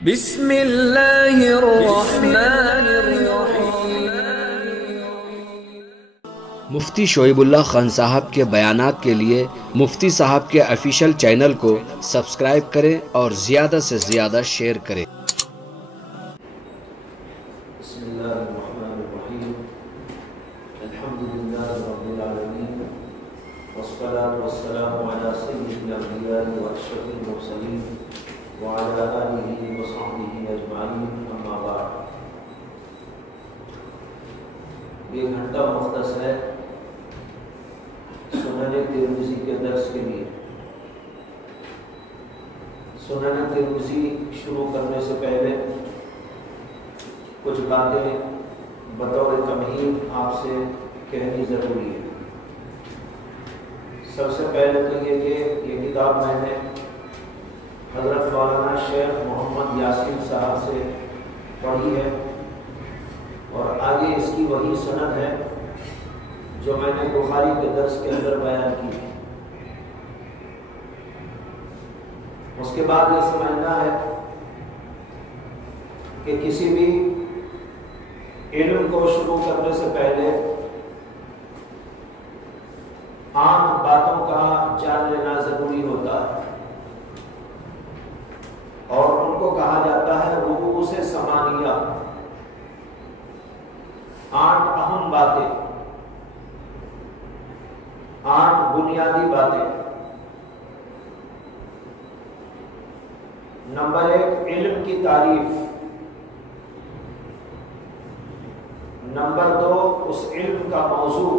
بسم اللہ الرحمن الرحیم۔ مفتی شعیب اللہ خان صاحب کے بیانات کے لیے مفتی صاحب کے آفیشیل چینل کو سبسکرائب کریں اور زیادہ سے زیادہ شیئر کریں۔ بسم اللہ الرحمن الرحیم۔ الحمد للہ رب العالمین، والصلاة والسلام علی سید الانبیاء واشرف المرسلین وعلی آلہ وصحبہ اجمعین، اما بعد۔ یہ گھنٹہ مختص ہے سنن ترمذی کے درس کے لیے۔ سنن ترمذی شروع کرنے سے پہلے کچھ باتیں بطور تمہید آپ سے کہنی ضروری ہے۔ سب سے پہلے تو یہ کہ یہ کتاب میں نے حضرت مولانا شیخ محمد یاسین صاحب سے پڑھی ہے، اور آگے اس کی وہی سند ہے جو میں نے بخاری کے درس کے اندر بیان کی۔ اس کے بعد یہ سمجھنا ہے کہ کسی بھی علم کو شروع کرنے سے پہلے عام باتوں کا جان لینا ضروری ہوتا ہے، اور ان کو کہا جاتا ہے رؤوس ثمانیہ، 8 اہم باتیں، 8 بنیادی باتیں۔ نمبر 1 علم کی تعریف، نمبر 2 اس علم کا موضوع،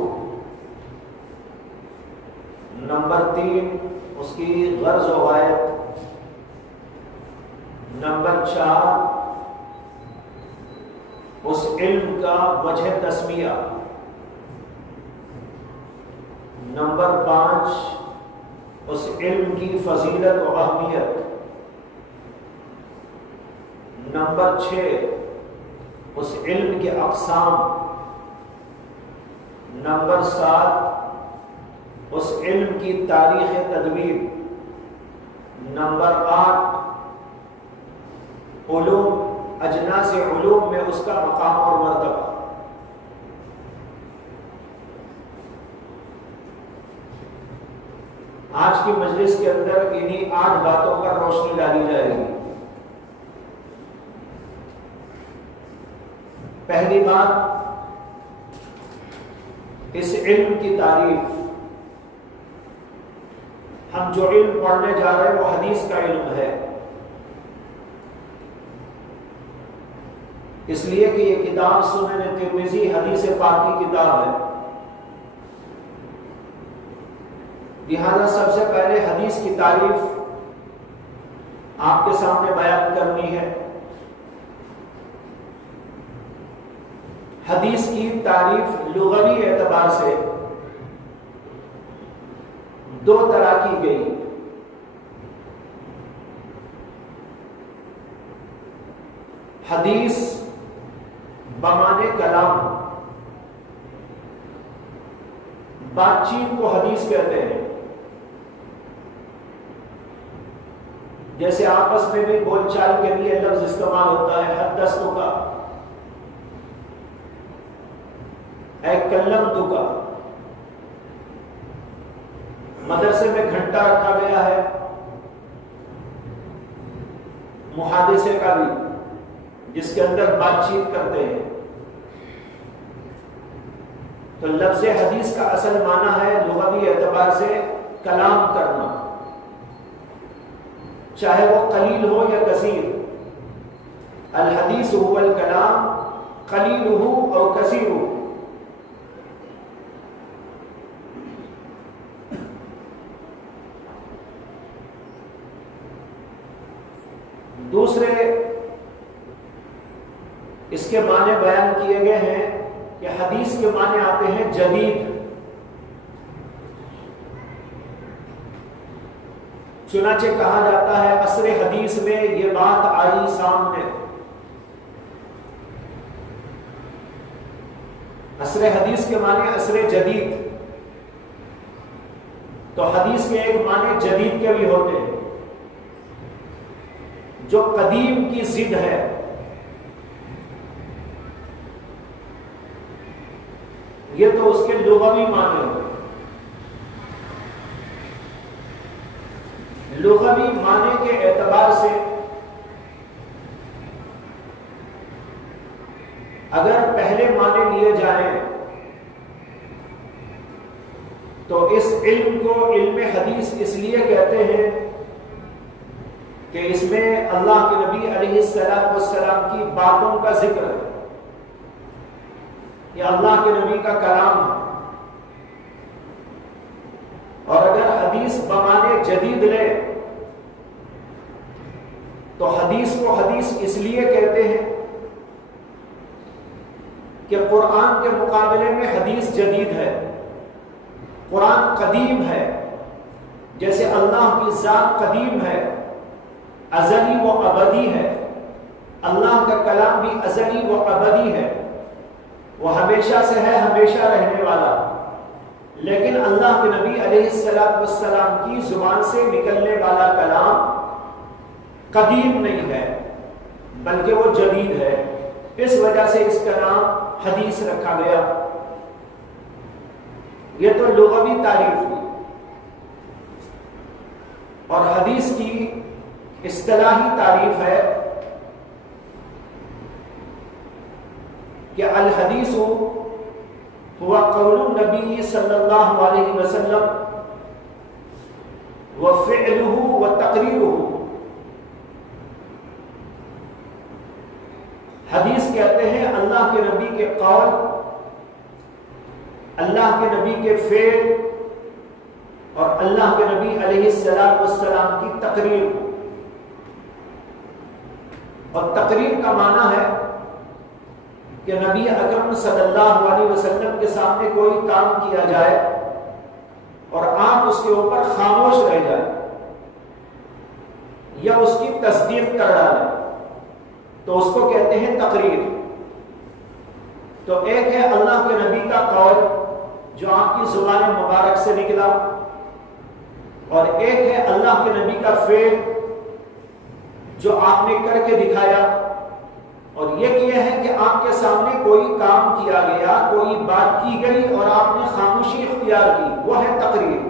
نمبر 3 اس کی غرض و غایت، نمبر 4 اس علم کا وجہ تسمیہ، نمبر 5 اس علم کی فضیلت و اہمیت، نمبر 6 اس علم کے اقسام، نمبر 7 اس علم کی تاریخ تدوین، نمبر 8 علوم اجناس علوم میں اس کا مقام اور مرتبہ۔ آج کی مجلس کے اندر انہی 8 باتوں پر روشنی ڈالی جائے گی۔ پہلی بات، اس علم کی تعریف۔ ہم جو علم پڑھنے جا رہے ہیں وہ حدیث کا علم ہے، اس لیے کہ یہ کتاب سنن ترمذی حدیث پاک کی کتاب ہے، لہذا سب سے پہلے حدیث کی تعریف آپ کے سامنے بیان کرنی ہے۔ حدیث کی تعریف لغوی اعتبار سے 2 طرح کی گئی۔ حدیث بمعنی کلام، بات چیت کو حدیث کہتے ہیں۔ جیسے آپس میں بھی بول چال کے لیے لفظ استعمال ہوتا ہے، حدثت کا، اے کلمت کا۔ مدرسے میں گھنٹہ رکھا گیا ہے، محادثے کا بھی، جس کے اندر بات چیت کرتے ہیں۔ تو لفظ حدیث کا اصل معنی ہے لغوی اعتبار سے کلام کرنا، چاہے وہ قلیل ہو یا کثیر۔ الحدیث هو الکلام قلیلہ او کثیرہ۔ دوسرے اس کے معنی بیان کیے گئے ہیں کہ حدیث کے معنی آتے ہیں جدید۔ چنانچہ کہا جاتا ہے عصر حدیث میں یہ بات آئی سامنے۔ عصر حدیث کے معنی عصر جدید، تو حدیث کے ایک معنی جدید کے بھی ہوتے ہیں۔ جو قدیم کی ضد ہے، یہ تو اس کے لغوی معنی ہوئے۔ لغوی معنی کے اعتبار سے اگر پہلے معنی لیے جائیں تو اس علم کو علم حدیث اس لیے کہتے ہیں کہ اس میں اللہ کے نبی علیہ السلام کی باتوں کا ذکر ہے، یہ اللہ کے نبی کا کلام ہے۔ اور اگر حدیث بمانے جدید لے تو حدیث کو حدیث اس لیے کہتے ہیں کہ قرآن کے مقابلے میں حدیث جدید ہے، قرآن قدیم ہے، جیسے اللہ کی ذات قدیم ہے، ازلی و ابدی ہے، اللہ کا کلام بھی ازلی و ابدی ہے، وہ ہمیشہ سے ہے، ہمیشہ رہنے والا۔ لیکن اللہ کے نبی علیہ السلام کی زبان سے نکلنے والا کلام قدیم نہیں ہے بلکہ وہ جدید ہے، اس وجہ سے اس کا نام حدیث رکھا گیا۔ یہ تو لغوی تعریف ہوئی، اور حدیث کی اصطلاحی تعریف ہے کہ الحدیث ہوا قول النبی صلی اللہ علیہ وسلم وفعلہ وتقریرہ۔ حدیث کہتے ہیں اللہ کے نبی کے قول، اللہ کے نبی کے فعل اور اللہ کے نبی علیہ السلام کی تقریر۔ اور تقریر کا معنی ہے کہ نبی اکرم صلی اللہ علیہ وسلم کے سامنے کوئی کام کیا جائے اور آپ اس کے اوپر خاموش رہ جائیں یا اس کی تصدیق کر ڈالیں تو اس کو کہتے ہیں تقریر۔ تو ایک ہے اللہ کے نبی کا قول جو آپ کی زبان مبارک سے نکلا، اور ایک ہے اللہ کے نبی کا فعل جو آپ نے کر کے دکھایا، اور یہ ہے کہ آپ کے سامنے کوئی کام کیا گیا، کوئی بات کی گئی اور آپ نے خاموشی اختیار کی، وہ ہے تقریر۔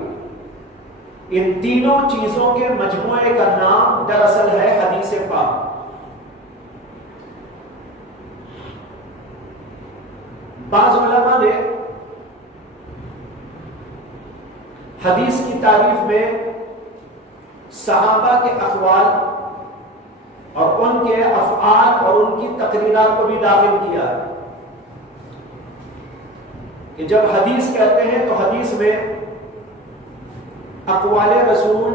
ان تینوں چیزوں کے مجموعے کا نام دراصل ہے حدیث پاک۔ بعض علماء نے حدیث کی تعریف میں صحابہ کے اقوال اور ان کے افعال اور ان کی تقریرات کو بھی داخل کیا ہے کہ جب حدیث کہتے ہیں تو حدیث میں اقوال رسول،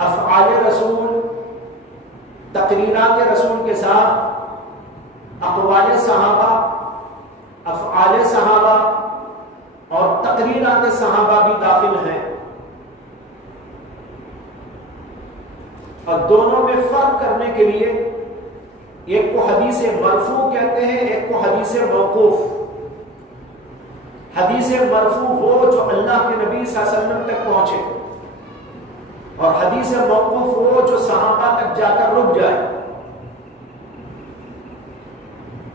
افعال رسول، تقریرات رسول کے ساتھ اقوال صحابہ، افعال صحابہ اور تقریرات صحابہ بھی داخل ہیں، اور دونوں میں فرق کرنے کے لیے ایک کو حدیث مرفوع کہتے ہیں، ایک کو حدیث موقوف۔ حدیث مرفوع وہ جو اللہ کے نبی صلی اللہ علیہ وسلم تک پہنچے، اور حدیث موقوف وہ جو صحابہ تک جا کر رک جائے۔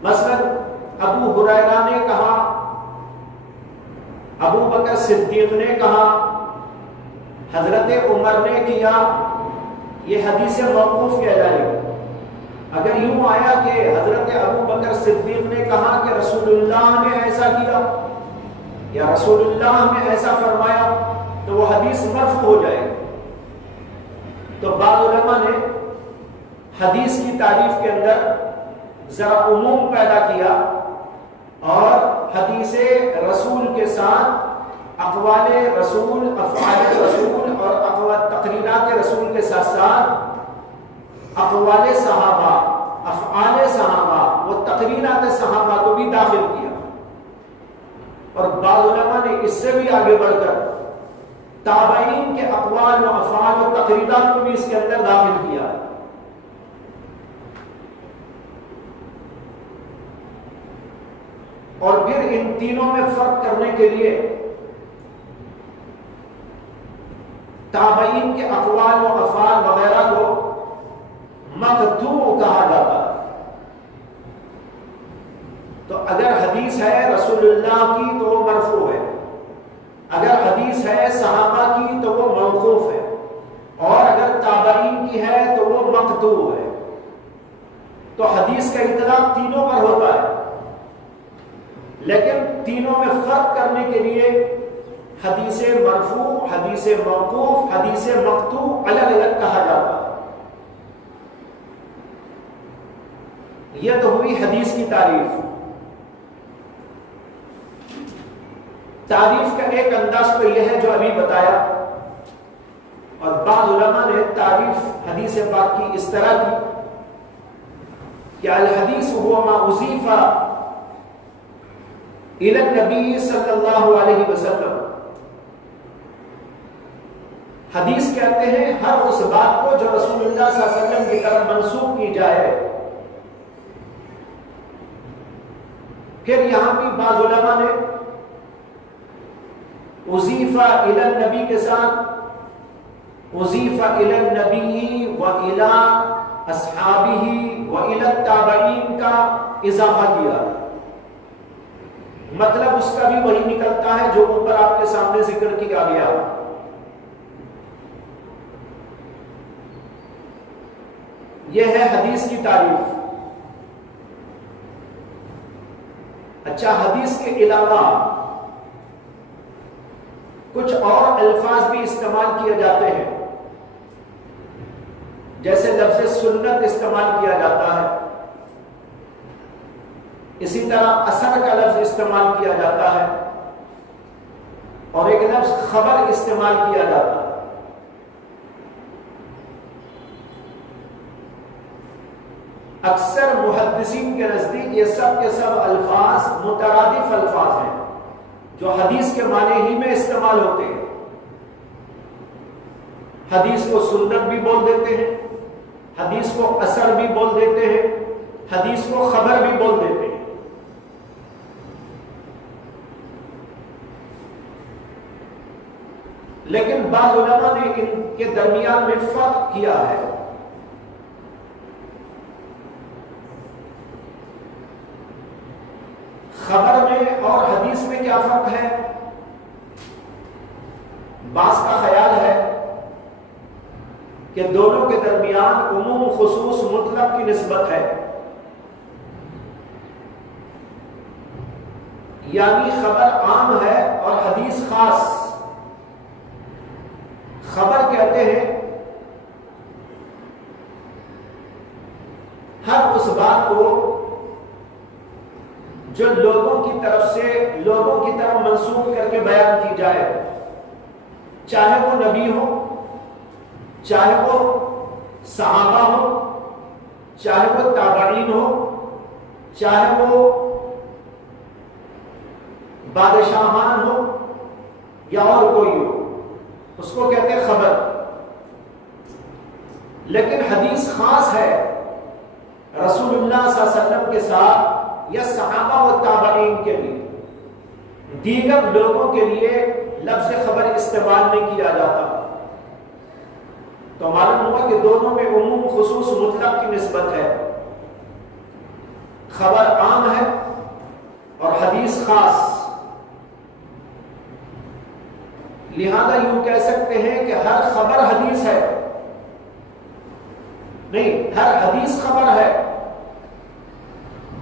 مثلا ابو ہریرہ نے کہا، ابو بکر صدیق نے کہا، حضرت عمر نے کیا، یہ حدیث موقوف کیا جائے گا۔ اگر یوں آیا کہ حضرت ابو بکر صدیق نے کہا کہ رسول اللہ نے ایسا کیا یا رسول اللہ نے ایسا فرمایا تو وہ حدیث مرفوع ہو جائے گا۔ تو بعض علماء نے حدیث کی تعریف کے اندر ذرا عموم پیدا کیا اور حدیث رسول کے ساتھ اقوال رسول، افعال رسول اور تقریرات رسول کے ساتھ ساتھ اقوال صحابہ، افعال صحابہ و تقریرات صحابہ کو بھی داخل کیا، اور بعض علماء نے اس سے بھی آگے بڑھ کر تابعین کے اقوال و افعال و تقریرات کو بھی اس کے اندر داخل کیا۔ اور پھر ان تینوں میں فرق کرنے کے لیے تابعین کے اقوال و افعال وغیرہ کو مقطوع کہا جاتا ہے۔ تو اگر حدیث ہے رسول اللہ کی تو وہ مرفوع ہے، اگر حدیث ہے صحابہ کی تو وہ موقوف ہے، اور اگر تابعین کی ہے تو وہ مقطوع ہے۔ تو حدیث کا اطلاق تینوں پر ہوتا ہے، لیکن تینوں میں فرق کرنے کے لیے حدیث مرفوع، حدیث موقوف، حدیث مقطوع الگ الگ کہا جاتا ہے۔ یہ تو ہوئی حدیث کی تعریف۔ تعریف کا ایک انداز تو یہ ہے جو ابھی بتایا، اور بعض علماء نے تعریف حدیث پاک کی اس طرح کی کہ الحدیث هو ما اضیف الی النبی صلی اللہ علیہ وسلم۔ حدیث کہتے ہیں ہر اس بات کو جو رسول اللہ صلی اللہ علیہ وسلم کی طرف منسوب کی جائے۔ پھر یہاں بھی بعض علماء نے اضیف الی النبی کے ساتھ اضیف الی النبی و الی اصحابہ و الی التابعین کا اضافہ کیا، مطلب اس کا بھی وہی نکلتا ہے جو اوپر آپ کے سامنے ذکر کیا گیا۔ یہ ہے حدیث کی تعریف۔ اچھا، حدیث کے علاوہ کچھ اور الفاظ بھی استعمال کیے جاتے ہیں، جیسے لفظ سنت استعمال کیا جاتا ہے، اسی طرح اثر کا لفظ استعمال کیا جاتا ہے، اور ایک لفظ خبر استعمال کیا جاتا ہے۔ اکثر محدثین کے نزدیک یہ سب کے سب الفاظ مترادف الفاظ ہیں جو حدیث کے معنی ہی میں استعمال ہوتے ہیں۔ حدیث کو سنت بھی بول دیتے ہیں، حدیث کو اثر بھی بول دیتے ہیں، حدیث کو خبر بھی بول دیتے ہیں۔ لیکن بعض علماء نے ان کے درمیان میں فرق کیا ہے۔ خبر میں اور حدیث میں کیا فرق ہے؟ بعض کا خیال ہے کہ دونوں کے درمیان عموم خصوص مطلق کی نسبت ہے، یعنی خبر عام ہے اور حدیث خاص۔ خبر کہتے ہیں ہر اس بات کو جو لوگوں کی طرف سے لوگوں کی طرف منسوب کر کے بیان کی جائے، چاہے وہ نبی ہو، چاہے وہ صحابہ ہو، چاہے وہ تابعین ہو، چاہے وہ بادشاہان ہو یا اور کوئی ہو، اس کو کہتے ہیں خبر۔ لیکن حدیث خاص ہے رسول اللہ صلی اللہ علیہ وسلم کے ساتھ یا صحابہ و تابعین کے لیے، دیگر لوگوں کے لیے لفظ خبر استعمال نہیں کیا جاتا۔ تو معلوم ہوا کہ دونوں میں عموم خصوص مطلق کی نسبت ہے، خبر عام ہے اور حدیث خاص۔ لہذا یوں کہہ سکتے ہیں کہ ہر خبر حدیث ہے، نہیں، ہر حدیث خبر ہے،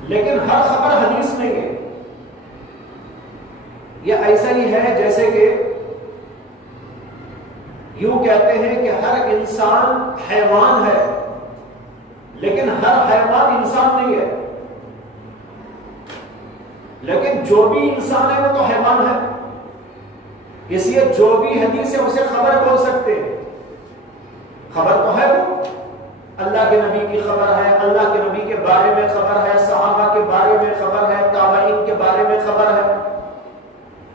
لیکن ہر خبر حدیث نہیں ہے۔ یہ ایسا ہی ہے جیسے کہ یوں کہتے ہیں کہ ہر انسان حیوان ہے، لیکن ہر حیوان انسان نہیں ہے، لیکن جو بھی انسان ہے وہ تو حیوان ہے، اس لیے جو بھی حدیث ہے اسے خبر بول سکتے ہیں۔ خبر تو ہے وہ اللہ کے نبی کی خبر ہے، اللہ کے نبی کے بارے میں خبر ہے، صحابہ کے بارے میں خبر ہے، تابعین کے بارے میں خبر ہے،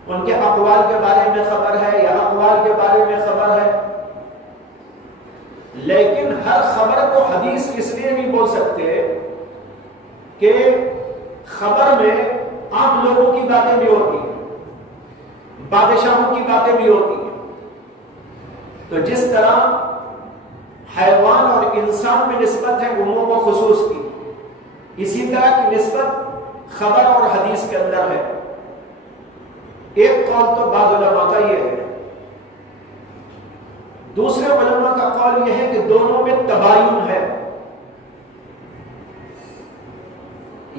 ان کے اقوال کے بارے میں خبر ہے یا اقوال کے بارے میں خبر ہے۔ لیکن ہر خبر کو حدیث اس لیے نہیں بول سکتے کہ خبر میں عام لوگوں کی باتیں بھی ہوتی ہیں، بادشاہوں کی باتیں بھی ہوتی ہیں۔ تو جس طرح حیوان اور انسان میں نسبت ہے عموم و خصوص کی، اسی طرح کی نسبت خبر اور حدیث کے اندر ہے۔ ایک قول تو بعض علماء کا یہ ہے، دوسرے علماء کا قول یہ ہے کہ دونوں میں تباین ہے،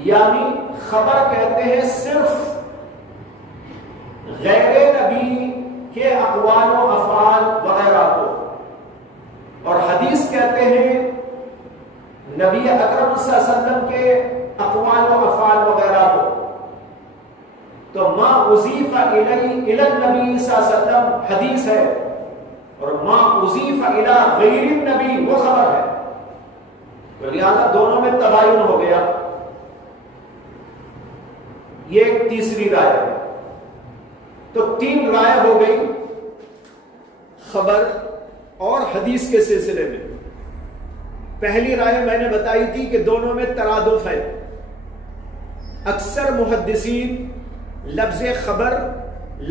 یعنی خبر کہتے ہیں صرف غیر نبی کے اقوال و افعال وغیرہ کو، اور حدیث کہتے ہیں نبی اکرم صلی اللہ علیہ وسلم کے اقوال و افعال وغیرہ کو۔ تو ما اضیف الی النبی صلی اللہ علیہ وسلم حدیث ہے، اور ما اضیف الی غیر النبی وہ خبر ہے، تو لہذا دونوں میں تباین ہو گیا۔ یہ ایک تیسری رائے ہے۔ تو 3 رائے ہو گئی خبر اور حدیث کے سلسلے میں۔ پہلی رائے میں نے بتائی تھی کہ دونوں میں ترادف ہے، اکثر محدثین لفظ خبر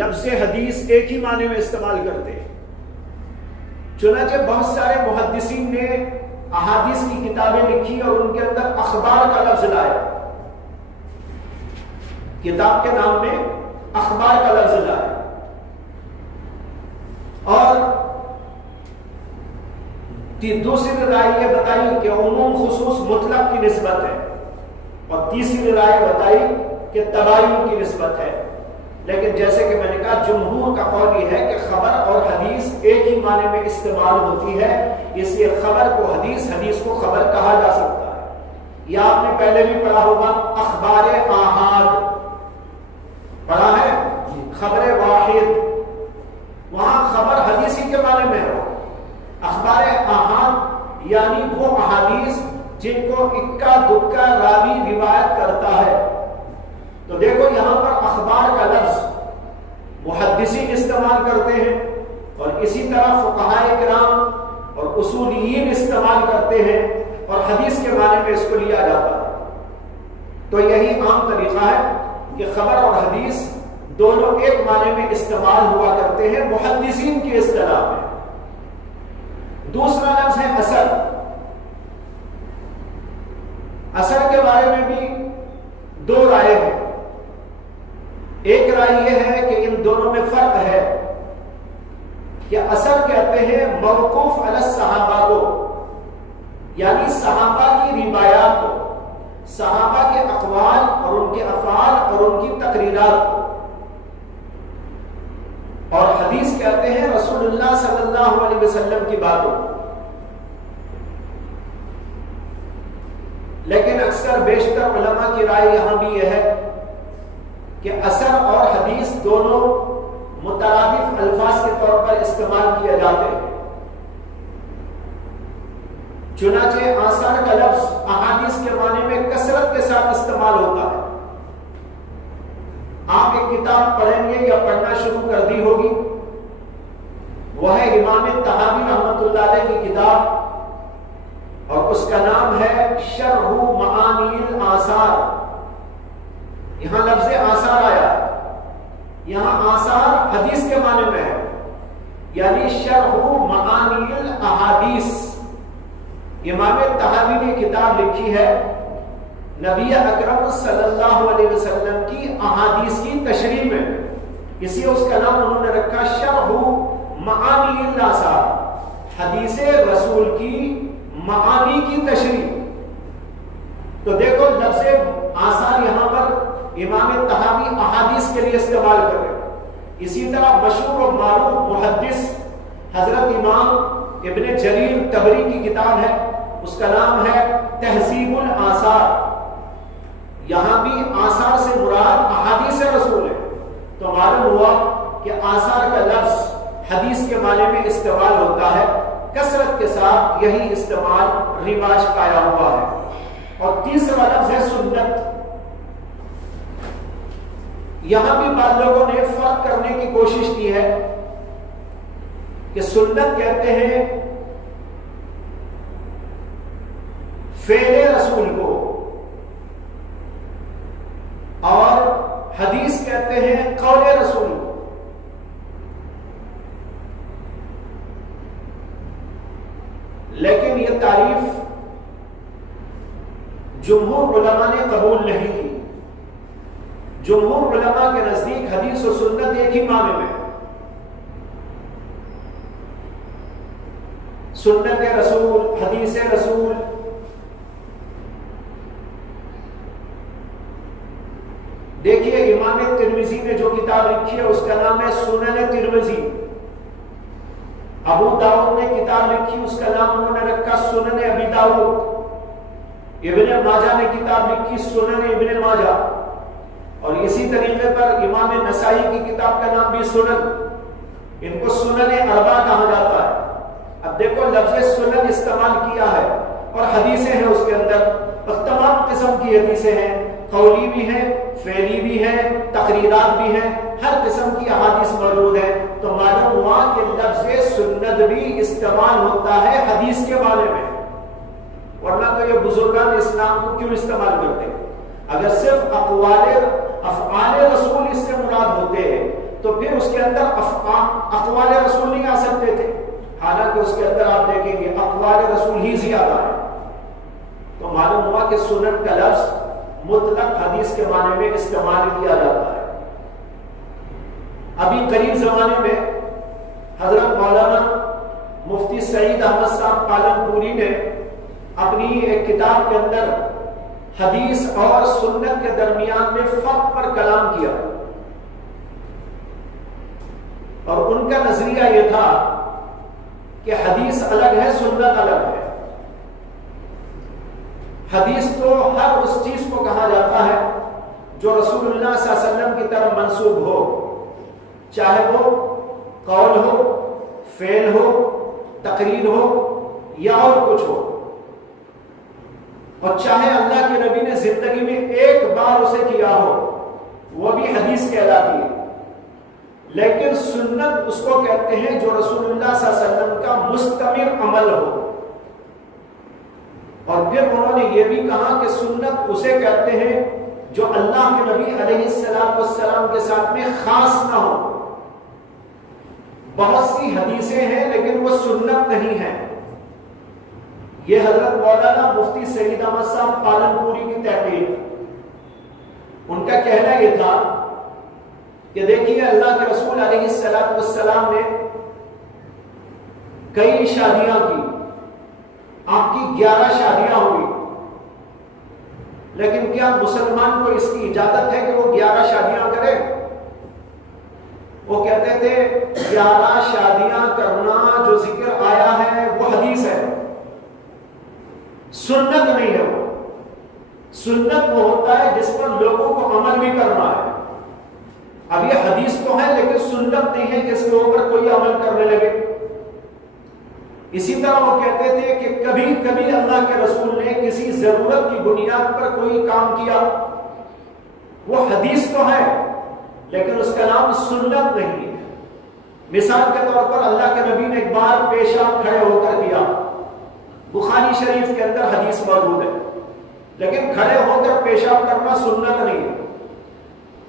لفظ حدیث ایک ہی معنی میں استعمال کرتے ہیں، چنانچہ بہت سارے محدثین نے احادیث کی کتابیں لکھی اور ان کے اندر اخبار کا لفظ لایا، کتاب کے نام میں اخبار کا لفظ لایا، اور دوسری رائے یہ بتائی کہ عموم خصوص مطلق کی نسبت ہے، اور تیسری رائے بتائی کہ تباین کی نسبت ہے۔ لیکن جیسے کہ میں نے کہا جمہور کا قول یہ ہے کہ خبر اور حدیث ایک ہی معنی میں استعمال ہوتی ہے، اس لیے خبر کو حدیث، حدیث کو خبر کہا جا سکتا ہے۔ یہ آپ نے پہلے بھی پڑھا ہوگا، اخبار آحاد پڑھا ہے، خبر واحد، وہاں خبر حدیثی کے معنی میں ہو۔ اخبار آحاد یعنی وہ احادیث جن کو اکا دکا راوی روایت کرتا ہے۔ تو دیکھو یہاں پر اخبار کا لفظ محدثین استعمال کرتے ہیں، اور اسی طرح فقہائے کرام اور اصولیین استعمال کرتے ہیں، اور حدیث کے معنی میں اس کو لیا جاتا ہے۔ تو یہی عام طریقہ ہے کہ خبر اور حدیث دونوں ایک معنی میں استعمال ہوا کرتے ہیں محدثین کی اصطلاح میں۔ دوسرا لفظ ہے اثر۔ اثر کے بارے میں بھی 2 رائے ہیں۔ ایک رائے یہ ہے کہ ان دونوں میں فرق ہے، کہ اثر کہتے ہیں موقوف علی الصحابہ کو، یعنی صحابہ کی روایات کو، صحابہ کے اقوال اور ان کے افعال اور ان کی تقریرات کو، اور حدیث کہتے ہیں رسول اللہ صلی اللہ علیہ وسلم کی باتوں۔ لیکن اکثر بیشتر علماء کی رائے یہاں بھی یہ ہے کہ اثر اور حدیث دونوں مترادف الفاظ کے طور پر استعمال کیے جاتے ہیں، چنانچہ آثار کا لفظ احادیث کے معنی میں کثرت کے ساتھ استعمال ہوتا ہے۔ آپ ایک کتاب پڑھیں گے یا پڑھنا شروع کر دی ہوگی، وہ ہے امام طحاوی رحمۃ اللہ علیہ کی کتاب، اور اس کا نام ہے شرح معانی الآثار۔ یہاں لفظ آثار آیا ہے، یہاں آثار حدیث کے معنی میں ہے، یعنی شرح معانی الاحادیث۔ امام طحاوی نے کتاب لکھی ہے نبی اکرم صلی اللہ علیہ وسلم کی احادیث کی تشریح میں، اسی اس کا نام انہوں نے رکھا شرح معانی الآثار، حدیث رسول کی معانی کی تشریح۔ تو دیکھو لفظ آثار یہاں پر امام طحاوی احادیث کے لیے استعمال کر رہے ہیں۔ اسی طرح مشہور و معروف محدث حضرت امام ابن جریر طبری کی کتاب ہے، اس کا نام ہے تہذیب الآثار، یہاں بھی آثار سے مراد احادیث رسول ہے۔ تو معلوم ہوا کہ آثار کا لفظ حدیث کے معنی میں استعمال ہوتا ہے، کثرت کے ساتھ یہی استعمال رواج پایا ہوا ہے۔ اور تیسرا لفظ ہے سنت۔ یہاں بھی بعض لوگوں نے فرق کرنے کی کوشش کی ہے کہ سنت کہتے ہیں فعل رسول کو، اور حدیث کہتے ہیں قول رسول کو۔ لیکن جمہور علماء نے قبول نہیں کی. جمہور علماء کے نزدیک حدیث و سنت ایک ہی معنی میں. سنت رسول، حدیث رسول. دیکھیے امام ترمذی نے جو کتاب لکھی ہے اس کا نام ہے سنن ترمذی. ابو داؤد نے کتاب لکھی، اس کا نام انہوں نے رکھا سنن ابی داؤد. ابن ماجہ نے کتاب لکھی سنن ابن ماجہ. اور اسی طریقے پر امام نسائی کی کتاب کا نام بھی سنن. ان کو سنن اربع کہا جاتا ہے. اب دیکھو لفظ سنن استعمال کیا ہے اور حدیثیں ہیں اس کے اندر، اور تمام قسم کی حدیثیں ہیں، قولی بھی ہیں، فعلی بھی ہیں، تقریرات بھی ہیں، ہر قسم کی احادیث موجود ہیں. تو معلوم ہوا کہ لفظ سنت بھی استعمال ہوتا ہے حدیث کے بارے میں، ورنہ تو یہ بزرگان اسلام کو کیوں استعمال کرتے؟ اگر صرف افعال رسول اس سے مراد ہوتے ہیں تو پھر اس کے اندر اقوال رسول نہیں آ سکتے تھے. حالانکہ اس کے اندر آپ دیکھیں گے اقوال رسول ہی زیادہ ہے. تو معلوم ہوا کہ سنن کا لفظ مطلق حدیث کے معنی میں استعمال کیا جاتا ہے. ابھی قریب زمانے میں حضرت مولانا مفتی سعید احمد صاحب پالن پوری نے اپنی ایک کتاب کے اندر حدیث اور سنت کے درمیان میں فرق پر کلام کیا، اور ان کا نظریہ یہ تھا کہ حدیث الگ ہے، سنت الگ ہے. حدیث تو ہر اس چیز کو کہا جاتا ہے جو رسول اللہ صلی اللہ علیہ وسلم کی طرف منسوب ہو، چاہے وہ قول ہو، فعل ہو، تقریر ہو یا اور کچھ ہو، اور چاہے اللہ کے نبی نے زندگی میں ایک بار اسے کیا ہو وہ بھی حدیث کہلاتی ہے. لیکن سنت اس کو کہتے ہیں جو رسول اللہ صلی اللہ علیہ وسلم کا مستمر عمل ہو. اور پھر انہوں نے یہ بھی کہا کہ سنت اسے کہتے ہیں جو اللہ کے نبی علیہ السلام کے ساتھ میں خاص نہ ہو. بہت سی حدیثیں ہیں لیکن وہ سنت نہیں ہیں. یہ حضرت مولانا مفتی سعید احمد صاحب پالن پوری کی تحقیق. ان کا کہنا یہ تھا کہ دیکھیے اللہ کے رسول علیہ السلام نے کئی شادیاں کی، آپ کی 11 شادیاں ہوئی، لیکن کیا مسلمان کو اس کی اجازت ہے کہ وہ 11 شادیاں کرے؟ وہ کہتے تھے 11 شادیاں کرنا جو ذکر آیا ہے وہ حدیث ہے، سنت نہیں ہے. وہ سنت وہ ہوتا ہے جس پر لوگوں کو عمل بھی کرنا ہے. اب یہ حدیث تو ہے لیکن سنت نہیں ہے جس کے اوپر کوئی عمل کرنے لگے. اسی طرح وہ کہتے تھے کہ کبھی کبھی اللہ کے رسول نے کسی ضرورت کی بنیاد پر کوئی کام کیا، وہ حدیث تو ہے لیکن اس کا نام سنت نہیں ہے. مثال کے طور پر اللہ کے نبی نے ایک بار پیشاب کھڑے ہو کر کیا، بخاری شریف کے اندر حدیث موجود ہے، لیکن کھڑے ہو کر پیشاب کرنا سنت نہیں ہے.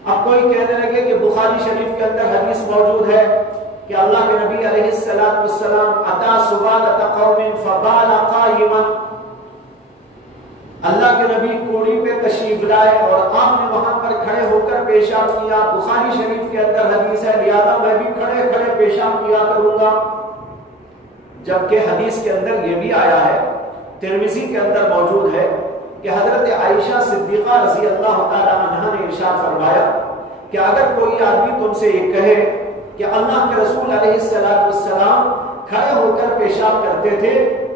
اب کوئی کہنے لگے کہ بخاری شریف کے اندر حدیث موجود ہے کہ اللہ کے نبی علیہ السلام اتا سبالۃ قوم فبال قائما، اللہ کے نبی کوڑی پہ تشریف لائے اور آپ نے وہاں پر کھڑے ہو کر پیشاب کیا. بخاری شریف کے اندر حدیث ہے لہذا میں بھی کھڑے کھڑے پیشاب کیا کروں گا. جبکہ حدیث کے اندر یہ بھی آیا ہے، ترمذی کے اندر موجود ہے کہ حضرت عائشہ صدیقہ رضی اللہ تعالی عنہا نے ارشاد فرمایا کہ اگر کوئی آدمی تم سے یہ کہے کہ اللہ کے رسول علیہ السلام کھڑے ہو کر پیشاب کرتے تھے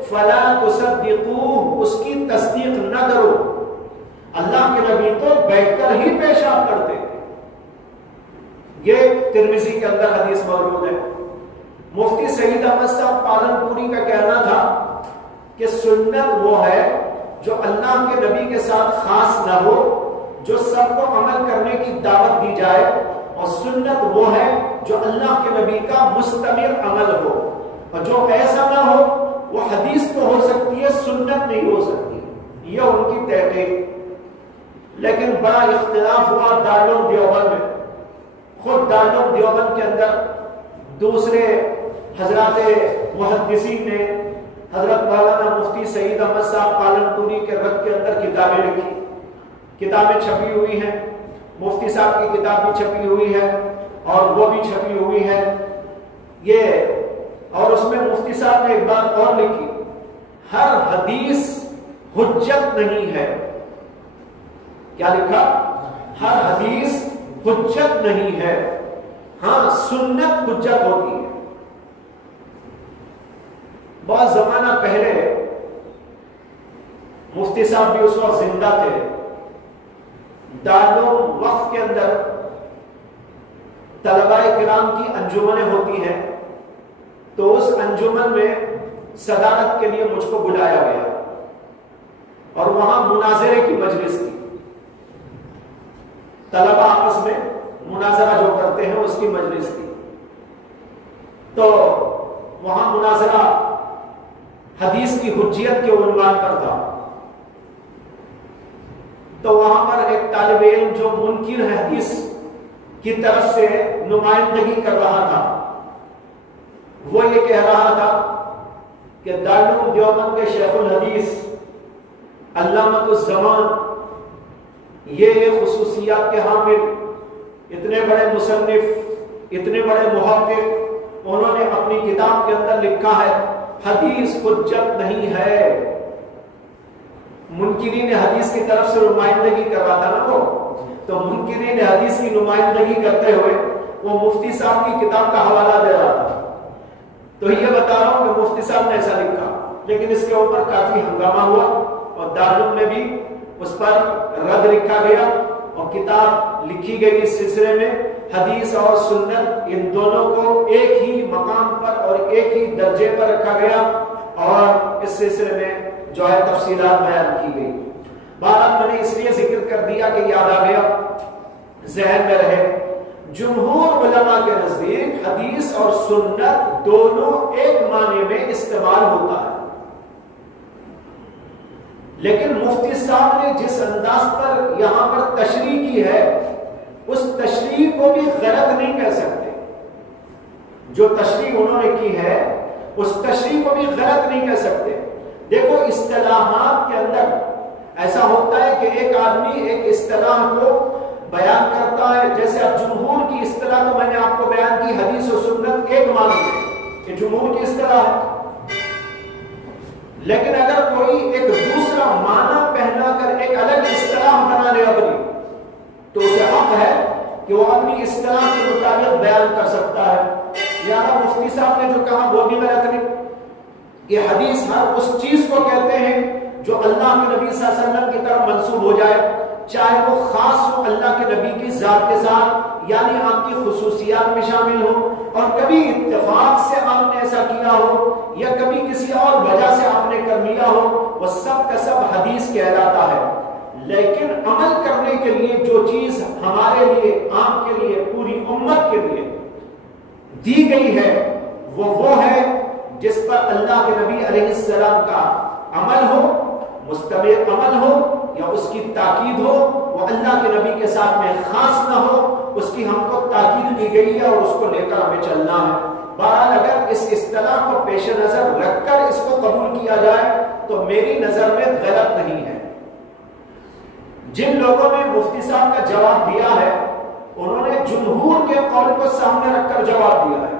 فلا تصدقوه، اس کی تصدیق نہ کرو، اللہ کے نبی تو بیٹھ کر ہی پیشاب کرتے تھے. یہ ترمذی کے اندر حدیث موجود ہے. مفتی سعید احمد صاحب پالن پوری کا کہنا تھا کہ سنت وہ ہے جو اللہ کے نبی کے ساتھ خاص نہ ہو، جو سب کو عمل کرنے کی دعوت دی جائے، اور سنت وہ ہے جو اللہ کے نبی کا مستمر عمل ہو، اور جو ایسا نہ ہو وہ حدیث تو ہو سکتی ہے سنت نہیں ہو سکتی. یہ ان کی تحقیق. لیکن بڑا اختلاف ہوا دارالعلوم دیوبند میں. خود دارالعلوم دیوبند کے اندر دوسرے حضرات محدثین نے حضرت مولانا مفتی سعید احمد صاحب پالن پوری کے رد کے اندر کتابیں لکھی، کتابیں چھپی ہوئی ہیں، مفتی صاحب کی کتاب بھی چھپی ہوئی ہے اور وہ بھی چھپی ہوئی ہے یہ، اور اس میں مفتی صاحب نے ایک بات اور لکھی، ہر حدیث حجت نہیں ہے۔ کیا لکھا؟ ہر حدیث حجت نہیں ہے، ہاں سنت حجت ہوتی ہے۔ بہت زمانہ پہلے مفتی صاحب بھی اس وقت زندہ تھے، دارالعلوم وقف کے اندر طلباء کرام کی انجمنیں ہوتی ہیں، تو اس انجمن میں صدارت کے لیے مجھ کو بلایا گیا اور وہاں مناظرے کی مجلس تھی، طلباء آپس میں مناظرہ جو کرتے ہیں اس کی مجلس تھی۔ تو وہاں مناظرہ حدیث کی حجیت کے عنوان پر تھا، تو وہاں پر ایک طالب علم جو منکر ہے حدیث کی طرف سے نمائندگی کر رہا تھا، وہ یہ کہہ رہا تھا کہ دارالعلوم دیوبند کے شیخ الحدیث علامۃ الزمان یہ خصوصیات کے حامل، اتنے بڑے مصنف، اتنے بڑے محقق، انہوں نے اپنی کتاب کے اندر لکھا ہے حدیث حجت نہیں ہے۔ منکرین حدیث کی طرف سے نمائندگی کر رہا تھا نا وہ، تو منکرین حدیث کی نمائندگی کرتے ہوئے وہ مفتی صاحب کی کتاب کا حوالہ دے رہا تھا۔ تو یہ بتا رہا ہوں کہ مفتی صاحب نے ایسا لکھا، لیکن اس کے اوپر کافی ہنگامہ ہوا اور دارالعلوم میں بھی اس پر رد لکھا گیا اور کتاب لکھی گئی اس سلسلے میں حدیث اور سنت ان دونوں کو ایک ہی مقام پر اور ایک ہی درجے پر رکھا گیا اور اس سلسلے میں جو ہے تفصیلات بیان کی گئی۔ بہرحال میں نے اس لیے ذکر کر دیا کہ یاد آ گیا، ذہن میں رہے، جمہور علماء کے نزدیک حدیث اور سنت دونوں ایک معنی میں استعمال ہوتا ہے، لیکن مفتی صاحب نے جس انداز پر یہاں پر تشریح کی ہے اس تشریح کو بھی غلط نہیں کہہ سکتے، جو تشریح انہوں نے کی ہے اس تشریح کو بھی غلط نہیں کہہ سکتے۔ دیکھو اصطلاحات کے اندر ایسا ہوتا ہے کہ ایک آدمی ایک اصطلاح کو بیان کرتا ہے، جیسے اب جمہور کی اصطلاح تو میں نے آپ کو بیان کی حدیث و سنت ایک معنی ہے، یہ جمہور کی اصطلاح ہے، لیکن اگر کوئی ایک دوسرا معنی پہنا کر ایک الگ اصطلاح بنا لے اپنی، تو اسے حق ہے کہ وہ اپنی اصطلاح کے مطابق بیان کر سکتا ہے۔ یہاں مفتی صاحب نے جو کہا وہ بھی غلط نہیں، کہ حدیث ہر اس چیز کو کہتے ہیں جو اللہ کے نبی صلی اللہ علیہ وسلم کی طرف منسوب ہو جائے، چاہے وہ خاص ہو اللہ کے نبی کی ذات کے ساتھ، یعنی آپ کی خصوصیات میں شامل ہو، اور کبھی اتفاق سے آپ نے ایسا کیا ہو یا کبھی کسی اور وجہ سے آپ نے کر لیا ہو، وہ سب کا سب حدیث کہلاتا ہے۔ لیکن عمل کرنے کے لیے جو چیز ہمارے لیے، عام کے لیے، پوری امت کے لیے دی گئی ہے وہ ہے جس پر اللہ کے نبی علیہ السلام کا عمل ہو، مستمر عمل ہو، یا اس کی تاکید ہو، وہ اللہ کے نبی کے ساتھ میں خاص نہ ہو، اس کی ہم کو تاکید دی گئی ہے اور اس کو لے کر ہمیں چلنا ہے۔ بہرحال اگر اس اصطلاح کو پیش نظر رکھ کر اس کو قبول کیا جائے تو میری نظر میں غلط نہیں ہے۔ جن لوگوں نے مفتی صاحب کا جواب دیا ہے انہوں نے جمہور کے قول کو سامنے رکھ کر جواب دیا ہے۔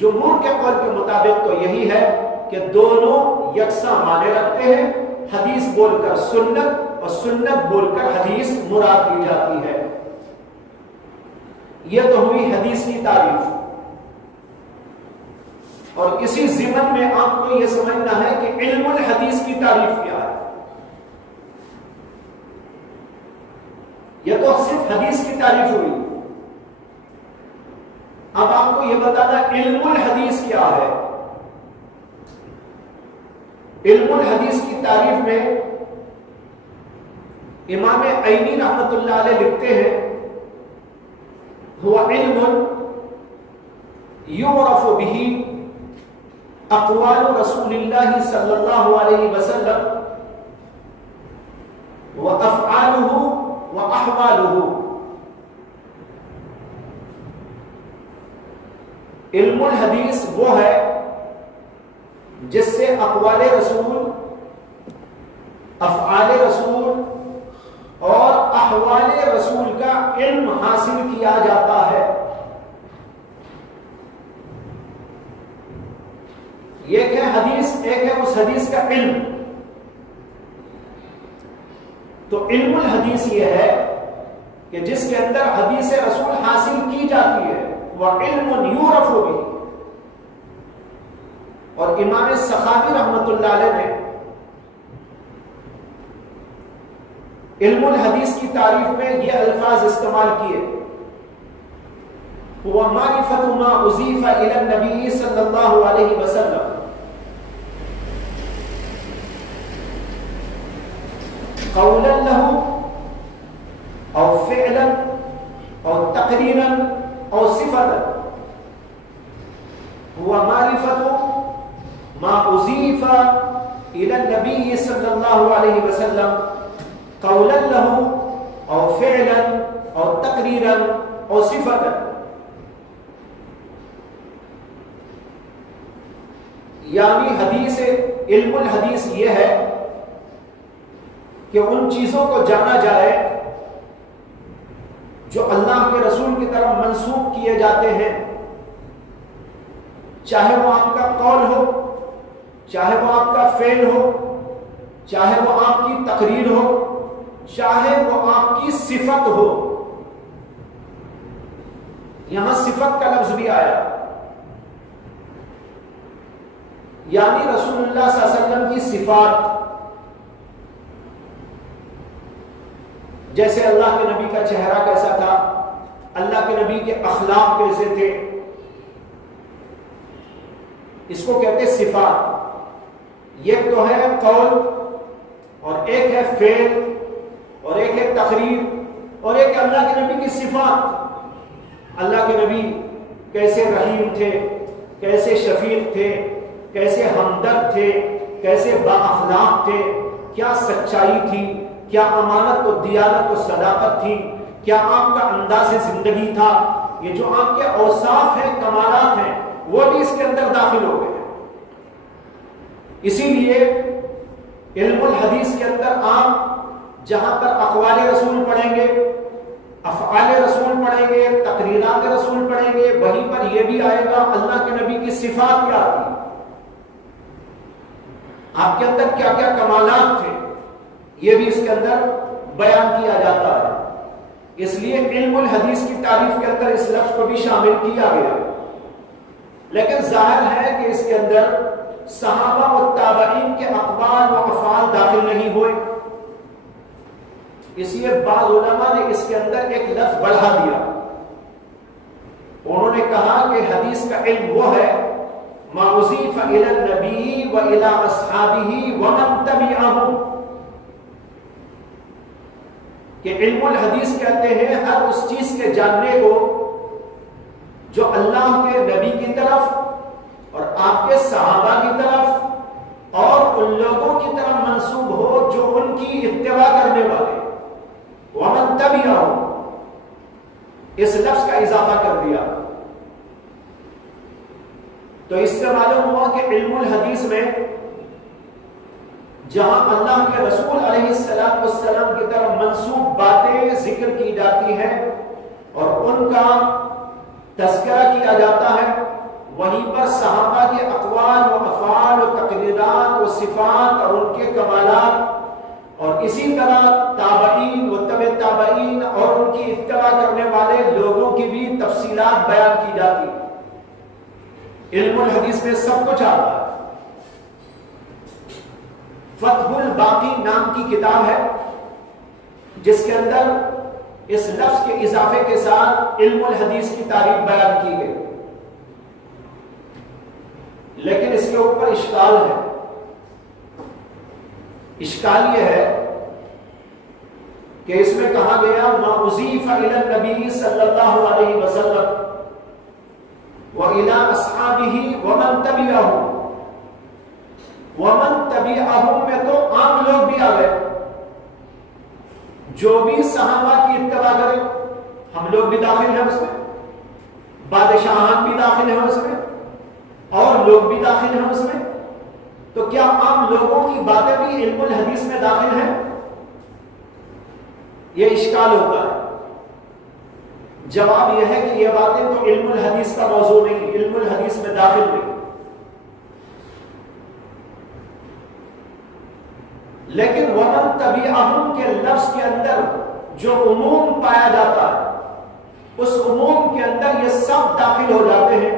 جمہور کے قول کے مطابق تو یہی ہے کہ دونوں یکساں معنی رکھتے ہیں، حدیث بول کر سنت اور سنت بول کر حدیث مراد لی جاتی ہے۔ یہ تو ہوئی حدیث کی تعریف، اور اسی ضمن میں آپ کو یہ سمجھنا ہے کہ علم الحدیث کی تعریف کیا ہے۔ یہ تو صرف حدیث کی تعریف ہوئی، اب آپ کو یہ بتانا علم الحدیث کیا ہے۔ علم الحدیث کی تعریف میں امام عینی رحمت اللہ علیہ لکھتے ہیں، هو علم يعرف به اقوال رسول اللہ صلی اللہ علیہ وسلم وافعاله واحواله۔ علم الحدیث وہ ہے جس سے اقوال رسول، افعال رسول رسول کا علم حاصل کیا جاتا ہے. ایک ہے حدیث، ایک ہے اس حدیث کا علم. تو علم الحدیث یہ ہے کہ جس کے اندر حدیث رسول حاصل کی جاتی ہے، وہ علم یعرف بھی. اور امام سخاوی رحمت اللہ علیہ نے علم الحدیث کی تعریف میں یہ الفاظ استعمال کیے: هو معرفة ما أضيف إلى النبي صلى الله عليه وسلم قولا له أو فعلا أو تقريرا أو صفة. هو معرفة ما أضيف إلى النبي صلى الله عليه وسلم قولا له أو فعلا أو تقريرا أو صفة. یعنی حدیث علم الحدیث یہ ہے کہ ان چیزوں کو جانا جائے جو اللہ کے رسول کی طرف منسوب کیے جاتے ہیں، چاہے وہ آپ کا قول ہو، چاہے وہ آپ کا فعل ہو، چاہے وہ آپ کی تقریر ہو، چاہے وہ آپ کی صفت ہو. یہاں صفت کا لفظ بھی آیا، یعنی رسول اللہ صلی اللہ علیہ وسلم کی صفات، جیسے اللہ کے نبی کا چہرہ کیسا تھا، اللہ کے نبی کے اخلاق کیسے تھے، اس کو کہتے ہیں صفات. یہ تو ہے قول، اور ایک ہے فعل، اور ایک ہے تقریر، اور ایک ہے اللہ کے نبی کی صفات. اللہ کے نبی کیسے رحیم تھے، کیسے شفیق تھے، کیسے ہمدرد تھے، کیسے با اخلاق تھے، کیا سچائی تھی، کیا امانت و دیانت و صداقت تھی، کیا آپ کا انداز زندگی تھا. یہ جو آپ کے اوصاف ہیں، کمالات ہیں، وہ بھی اس کے اندر داخل ہو گئے. اسی لیے علم الحدیث کے اندر آپ جہاں پر اقوال رسول پڑھیں گے، افعال رسول پڑھیں گے، تقریرات رسول پڑھیں گے، وہیں پر یہ بھی آئے گا اللہ کے نبی کی صفات کیا تھی، آپ کے اندر کیا کیا کمالات تھے، یہ بھی اس کے اندر بیان کیا جاتا ہے. اس لیے علم الحدیث کی تعریف کے اندر اس لفظ کو بھی شامل کیا گیا. لیکن ظاہر ہے کہ اس کے اندر صحابہ و تابعین کے اقوال و افعال داخل نہیں ہوئے. اس لیے بعض علماء نے اس کے اندر ایک لفظ بڑھا دیا. انہوں نے کہا کہ حدیث کا علم وہ ہے ما اضیف الی النبی و الی اصحابہ ومن تبعہم، کہ علم الحدیث کہتے ہیں ہر اس چیز کے جاننے کو جو اللہ کے نبی کی طرف اور آپ کے صحابہ کی طرف اور ان لوگوں کی طرف منسوب ہو جو ان کی اتباع کرنے والے. ومن تبعہم، اس لفظ کا اضافہ کر دیا. تو اس سے معلوم ہوا کہ علم الحدیث میں جہاں اللہ کے رسول علیہ السلام کی طرف منسوب باتیں ذکر کی جاتی ہیں اور ان کا تذکرہ کیا جاتا ہے، وہیں پر صحابہ کے اقوال و افعال و تقریرات و صفات اور ان کے کمالات، اور اسی طرح تابعین و تبع تابعین اور ان کی اتباع کرنے والے لوگوں کی بھی تفصیلات بیان کی جاتی. علم الحدیث میں سب کچھ آتا ہے. فتح الباقی نام کی کتاب ہے جس کے اندر اس لفظ کے اضافے کے ساتھ علم الحدیث کی تعریف بیان کی گئی. لیکن اس کے اوپر اشکال ہے. اشکال یہ ہے کہ اس میں کہا گیا ما اضیف الی النبی صلی اللہ علیہ وسلم وَإِلَىٰ أَصْحَابِهِ وَمَنْ تَبِعَهُمْ. وَمَنْ تَبِعَهُمْ میں تو عام لوگ بھی آ گئے، جو بھی صحابہ کی اتباع کرے، ہم لوگ بھی داخل ہیں اس میں، بادشاہان بھی داخل ہیں اس میں، اور لوگ بھی داخل ہیں اس میں. تو کیا عام لوگوں کی باتیں بھی علم الحدیث میں داخل ہیں؟ یہ اشکال ہوتا ہے. جواب یہ ہے کہ یہ باتیں تو علم الحدیث کا موضوع نہیں، علم الحدیث میں داخل نہیں۔ لیکن ومن تبعہم کے لفظ کے اندر جو عموم پایا جاتا ہے، اس عموم کے اندر یہ سب داخل ہو جاتے ہیں،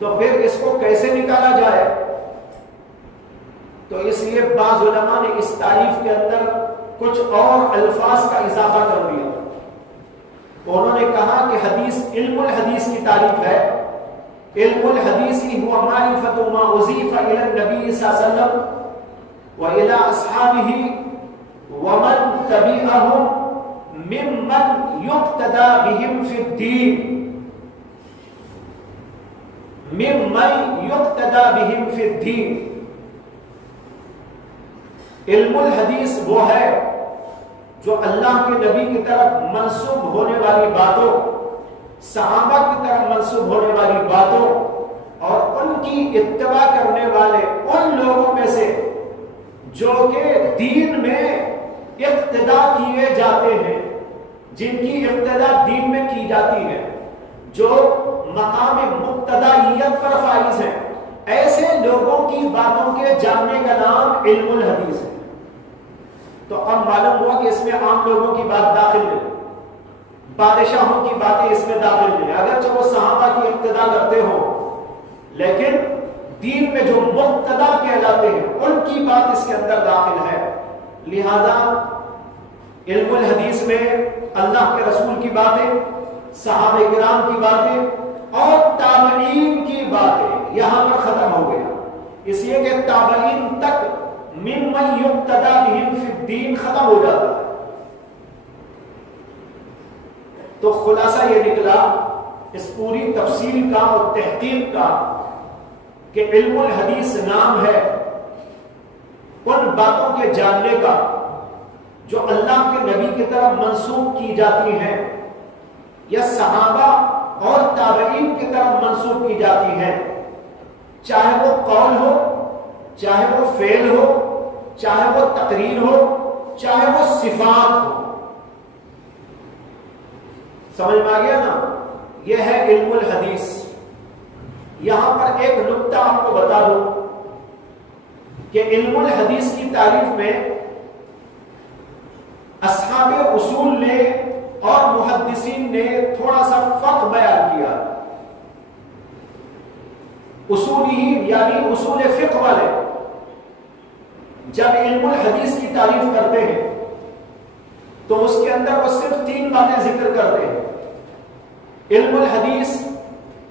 تو پھر اس کو کیسے نکالا جائے؟ تو اس لیے بعض علماء نے اس تعریف کے اندر کچھ اور الفاظ کا اضافہ کر دیا۔ انہوں نے کہا کہ حدیث علم الحدیث کی تعریف ہے، علم الحدیث هو معرفة ما أضيف إلى النبي صلی اللہ علیہ وسلم وإلى أصحابه ومن تبعهم ممن يقتدى بهم في الدين، ممن يقتدى بهم في الدين۔ علم الحدیث وہ ہے جو اللہ کے نبی کی طرف منسوب ہونے والی باتوں، صحابہ کی طرف منسوب ہونے والی باتوں اور ان کی اتباع کرنے والے ان لوگوں میں سے جو کہ دین میں اقتدا کیے جاتے ہیں، جن کی ابتدا دین میں کی جاتی ہے، جو مقام مقتدائیت پر فائز ہیں، ایسے لوگوں کی باتوں کے جاننے کا نام علم الحدیث ہے۔ تو اب معلوم ہوا کہ اس میں عام لوگوں کی بات داخل نہیں، بادشاہوں کی باتیں اس میں داخل نہیں، اگرچہ وہ صحابہ کی ابتدا کرتے ہو، لیکن دین میں جو مقتدا کہلاتے ہیں ان کی بات اس کے اندر داخل ہے۔ لہذا علم الحدیث میں اللہ کے رسول کی باتیں، صحابہ کرام کی باتیں اور تابعین کی باتیں یہاں پر ختم ہو گیا، اس لیے کہ تابعین تک ممن یقتدی بہم فی الدین ختم ہو جاتا ہے۔ تو خلاصہ یہ نکلا اس پوری تفصیل کا اور تحقیق کا کہ علم الحدیث نام ہے ان باتوں کے جاننے کا جو اللہ کے نبی کی طرف منسوب کی جاتی ہیں یا صحابہ اور تابعین کی طرف منسوب کی جاتی ہیں، چاہے وہ قول ہو، چاہے وہ فعل ہو، چاہے وہ تقریر ہو، چاہے وہ صفات ہو۔ سمجھ میں آ گیا نا؟ یہ ہے علم الحدیث۔ یہاں پر ایک نکتہ آپ کو بتا دوں کہ علم الحدیث کی تعریف میں اصحاب اصول نے اور محدثین نے تھوڑا سا فرق بیان کیا۔ اصولی یعنی اصول فقہ والے جب علم الحدیث کی تعریف کرتے ہیں تو اس کے اندر وہ صرف 3 باتیں ذکر کرتے ہیں۔ علم الحدیث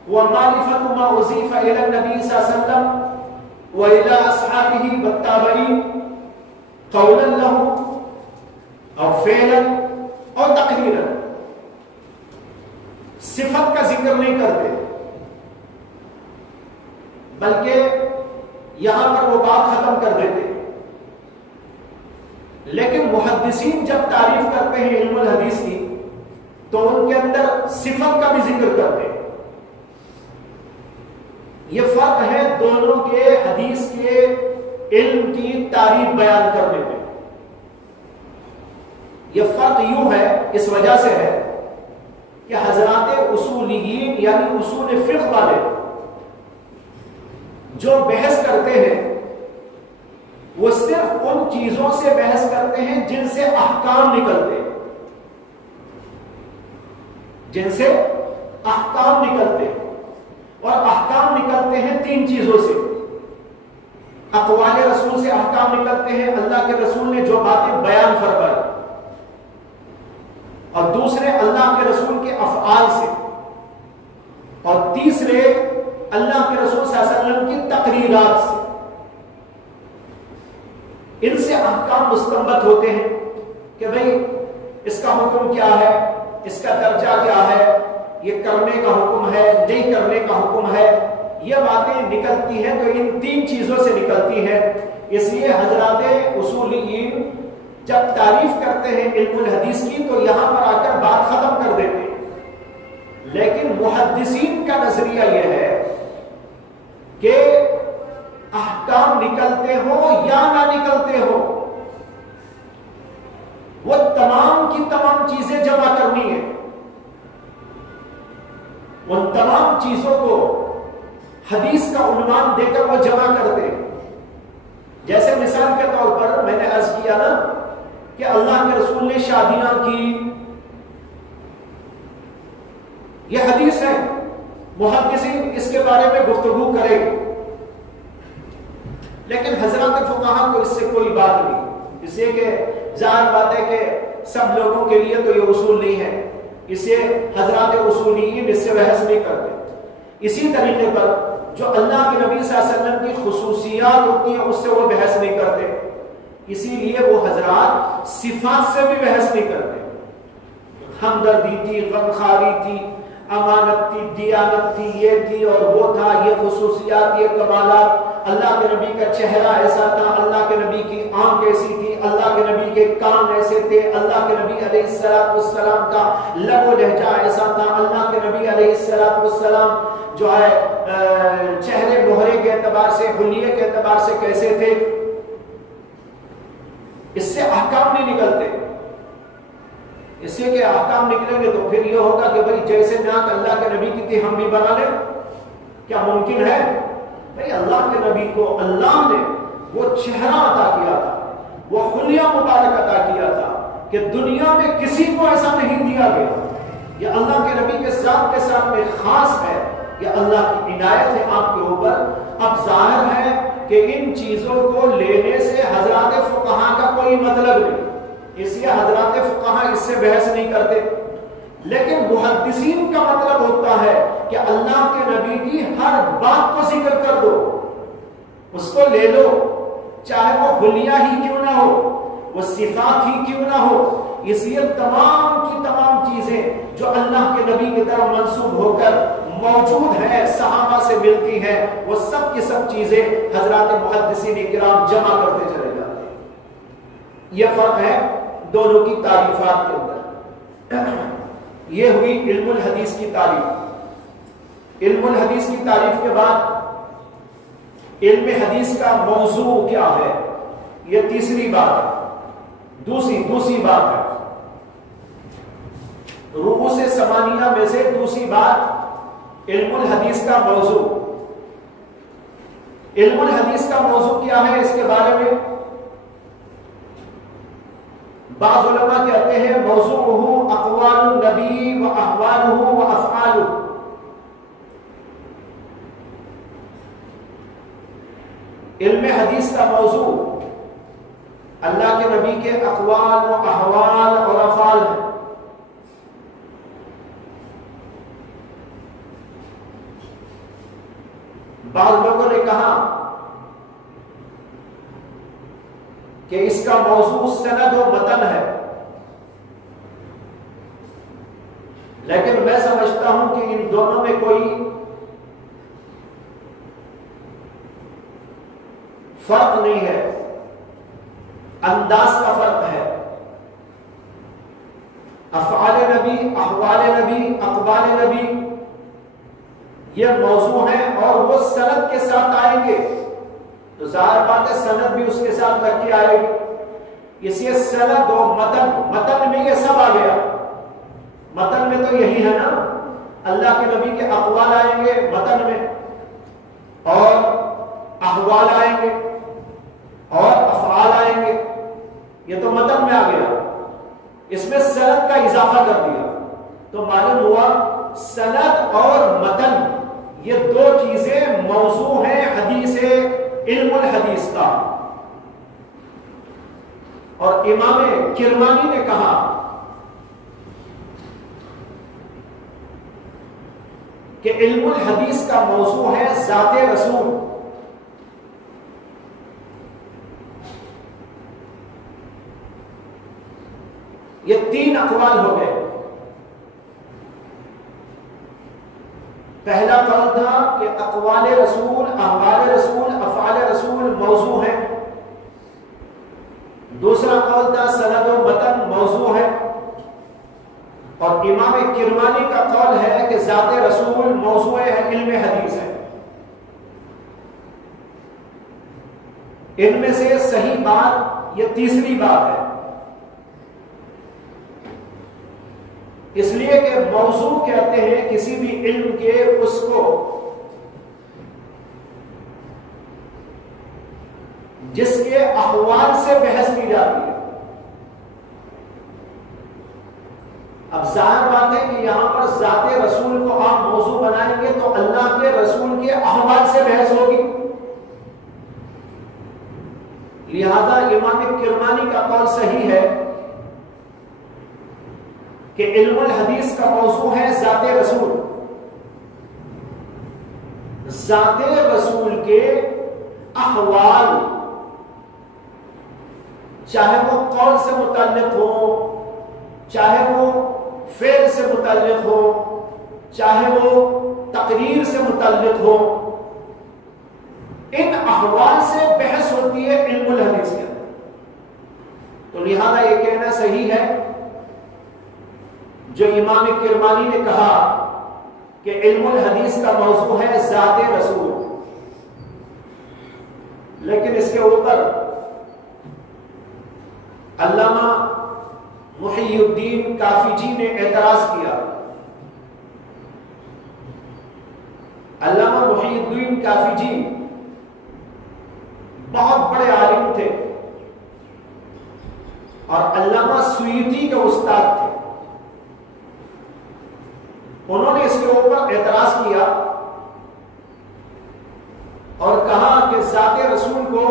ومعرفة ما أضيف إلى النبي صلی اللہ علیہ وسلم وإلى أصحابه والتابعين قولا له أو فعلا أو تقريرا، صفت کا ذکر نہیں کرتے، بلکہ یہاں پر وہ بات ختم کر دیتے۔ لیکن محدثین جب تعریف کرتے ہیں علم الحدیث کی تو ان کے اندر صفت کا بھی ذکر کرتے ہیں۔ یہ فرق ہے دونوں کے حدیث کے علم کی تعریف بیان کرنے میں۔ یہ فرق یوں ہے، اس وجہ سے ہے کہ حضرات اصولیین یعنی اصول فقہ والے جو بحث کرتے ہیں وہ صرف ان چیزوں سے بحث کرتے ہیں جن سے احکام نکلتے ہیں، جن سے احکام نکلتے ہیں، اور احکام نکلتے ہیں 3 چیزوں سے۔ اقوال رسول سے احکام نکلتے ہیں، اللہ کے رسول نے جو باتیں بیان فرمائی، اور دوسرے اللہ کے رسول کے افعال سے، اور تیسرے اللہ کے رسول صلی اللہ علیہ وسلم کی تقریرات سے۔ ان سے احکام مستنبط ہوتے ہیں کہ بھئی اس کا حکم کیا ہے، اس کا درجہ کیا ہے، یہ کرنے کا حکم ہے، نہیں کرنے کا حکم ہے، یہ باتیں نکلتی ہیں تو ان 3 چیزوں سے نکلتی ہیں۔ اس لیے حضرات اصولیین جب تعریف کرتے ہیں علم الحدیث کی تو یہاں پر آ کر بات ختم کر دیتے ہیں، لیکن محدثین کا نظریہ یہ ہے کہ احکام نکلتے ہو یا نہ نکلتے ہو، وہ تمام کی تمام چیزیں جمع کرنی ہے، ان تمام چیزوں کو حدیث کا عنوان دے کر وہ جمع کرتے. جیسے مثال کے طور پر میں نے عرض کیا نا کہ اللہ کے رسول نے شادیاں کی، یہ حدیث ہے، محدثین اس کے بارے میں گفتگو کریں، لیکن حضرات فقہا کو اس سے کوئی بات نہیں، اس لیے کہ ظاہر بات ہے کہ سب لوگوں کے لیے تو یہ اصول نہیں ہے، اسے حضرات اصولیین اس سے بحث نہیں کرتے. اسی طریقے پر جو اللہ کے نبی صلی اللہ علیہ وسلم کی خصوصیات ہوتی ہیں اس سے وہ بحث نہیں کرتے، اسی لیے وہ حضرات صفات سے بھی بحث نہیں کرتے. ہمدردی تھی، غمخواری تھی، امانت تھی، دیانت تھی، یہ تھی اور وہ تھا، یہ خصوصیات، یہ کمالات، اللہ کے نبی کا چہرہ ایسا تھا، اللہ کے نبی کی آنکھ ایسی تھی، اللہ کے نبی کے کان ایسے تھے، اللہ کے نبی علیہ السلام کا لب و لہجہ ایسا تھا، اللہ کے نبی علیہ السلام جو ہے چہرے مہرے کے اعتبار سے، حلیے کے اعتبار سے کیسے تھے. اس سے احکام نہیں نکلتے، اس سے کہ احکام نکلیں گے تو پھر یہ ہوگا کہ بھئی جیسے ناک اللہ کے نبی کی تھی ہم بھی بنا لیں، کیا ممکن ہے؟ بھئی اللہ کے نبی کو اللہ نے وہ چہرہ عطا کیا تھا، وہ حلیہ مبارک عطا کیا تھا کہ دنیا میں کسی کو ایسا نہیں دیا گیا. یہ اللہ کے نبی کے ساتھ میں خاص ہے، یہ اللہ کی عنایت ہے آپ کے اوپر. اب ظاہر ہے کہ ان چیزوں کو لینے سے حضرات فقہا کا کوئی مطلب نہیں، اس لیے حضرات فقہا اس سے بحث نہیں کرتے. لیکن محدثین کا مطلب ہوتا ہے کہ اللہ کے نبی کی ہر بات کو ذکر کر دو، اس کو لے لو، چاہے وہ حلیہ ہی کیوں نہ ہو، وہ صفات ہی کیوں نہ ہو. اس لیے تمام کی تمام چیزیں جو اللہ کے نبی کی طرف منسوب ہو کر موجود ہیں، صحابہ سے ملتی ہیں، وہ سب کی سب چیزیں حضرات محدثین کرام جمع کرتے چلے جاتے ہیں. یہ فرق ہے دونوں کی تعریفات کے اندر. یہ ہوئی علم الحدیث کی تعریف. علم الحدیث کی تعریف کے بعد علم حدیث کا موضوع کیا ہے، یہ تیسری بات ہے، دوسری بات ہے. رؤوس ثمانیہ میں سے دوسری بات علم الحدیث کا موضوع. علم الحدیث کا موضوع کیا ہے، اس کے بارے میں بعض علماء کہتے ہیں موضوعہ اقوال النبی و احوالہ و افعالہ. علم حدیث کا موضوع اللہ کے نبی کے اقوال و احوال اور افعال ہیں. بعض لوگوں نے کہا کہ اس کا موضوع سند و متن ہے، لیکن میں سمجھتا ہوں کہ ان دونوں میں کوئی فرق نہیں ہے، انداز کا فرق ہے. افعال نبی، احوال نبی، اقوال نبی یہ موضوع ہیں اور وہ سند کے ساتھ آئیں گے، تو ظاہر بات ہے سند بھی اس کے ساتھ لگ کے آئے گی. اس لیے سند و متن میں یہ سب آ گیا. متن میں تو یہی ہے نا، اللہ کے نبی کے اقوال آئیں گے متن میں، اور احوال آئیں گے اور افعال آئیں گے، یہ تو متن میں آ گیا. اس میں سند کا اضافہ کر دیا تو معلوم ہوا سند اور متن یہ دو چیزیں موضوع ہیں حدیث علم الحدیث کا. اور امام کرمانی نے کہا کہ علم الحدیث کا موضوع ہے ذات رسول. یہ تین اقوال ہو گئے. پہلا قول تھا کہ اقوال رسول، احوال رسول، افعال رسول موضوع ہے. دوسرا قول تھا سند و متن موضوع ہے. اور امام کرمانی کا قول ہے کہ ذات رسول موضوع ہے، علم حدیث ہے. ان میں سے صحیح بات یہ تیسری بات ہے. اس لیے کہ موضوع کہتے ہیں کسی بھی علم کے اس کو جس کے احوال سے بحث کی جاتی ہے. اب ظاہر بات ہے کہ یہاں پر ذات رسول کو آپ موضوع بنائیں گے تو اللہ کے رسول کے احوال سے بحث ہوگی. لہذا امام کرمانی کا قول صحیح ہے کہ علم الحدیث کا موضوع ہے ذات رسول. ذات رسول کے احوال چاہے وہ قول سے متعلق ہو, چاہے وہ فعل سے متعلق ہو, چاہے وہ تقریر سے متعلق ہو, ان احوال سے بحث ہوتی ہے علم الحدیث کے اندر. تو لہذا یہ کہنا صحیح ہے جو امام کرمانی نے کہا کہ علم الحدیث کا موضوع ہے ذات رسول. لیکن اس کے اوپر علامہ محی الدین کافی جی نے اعتراض کیا. علامہ محی الدین کافی جی بہت بڑے عالم تھے اور علامہ سیوطی کے استاد تھے. انہوں نے اس کے اوپر اعتراض کیا اور کہا کہ ذات رسول کو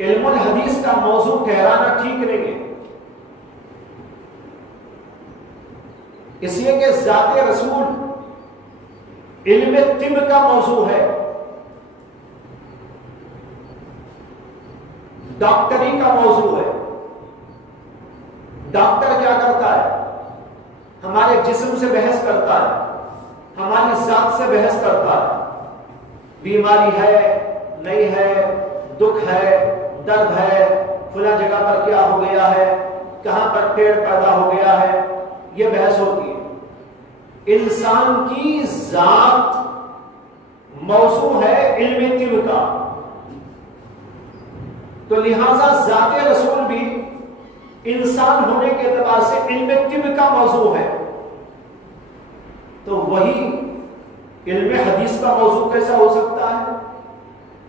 علم الحدیث کا موضوع ٹھہرانا ٹھیک نہیں ہے, اس لیے کہ ذات رسول علم طب کا موضوع ہے, ڈاکٹری کا موضوع ہے. ڈاکٹر کیا کرتا ہے؟ ہمارے جسم سے بحث کرتا ہے, ہماری ذات سے بحث کرتا ہے. بیماری ہے نہیں ہے, دکھ ہے درد ہے, فلاں جگہ پر کیا ہو گیا ہے, کہاں پر ٹیڑ پیدا ہو گیا ہے, یہ بحث ہوتی ہے. انسان کی ذات موضوع ہے علم طب کا. تو لہذا ذات رسول بھی انسان ہونے کے اعتبار سے علم طب کا موضوع ہے. تو وہی علم حدیث کا موضوع کیسا ہو سکتا ہے؟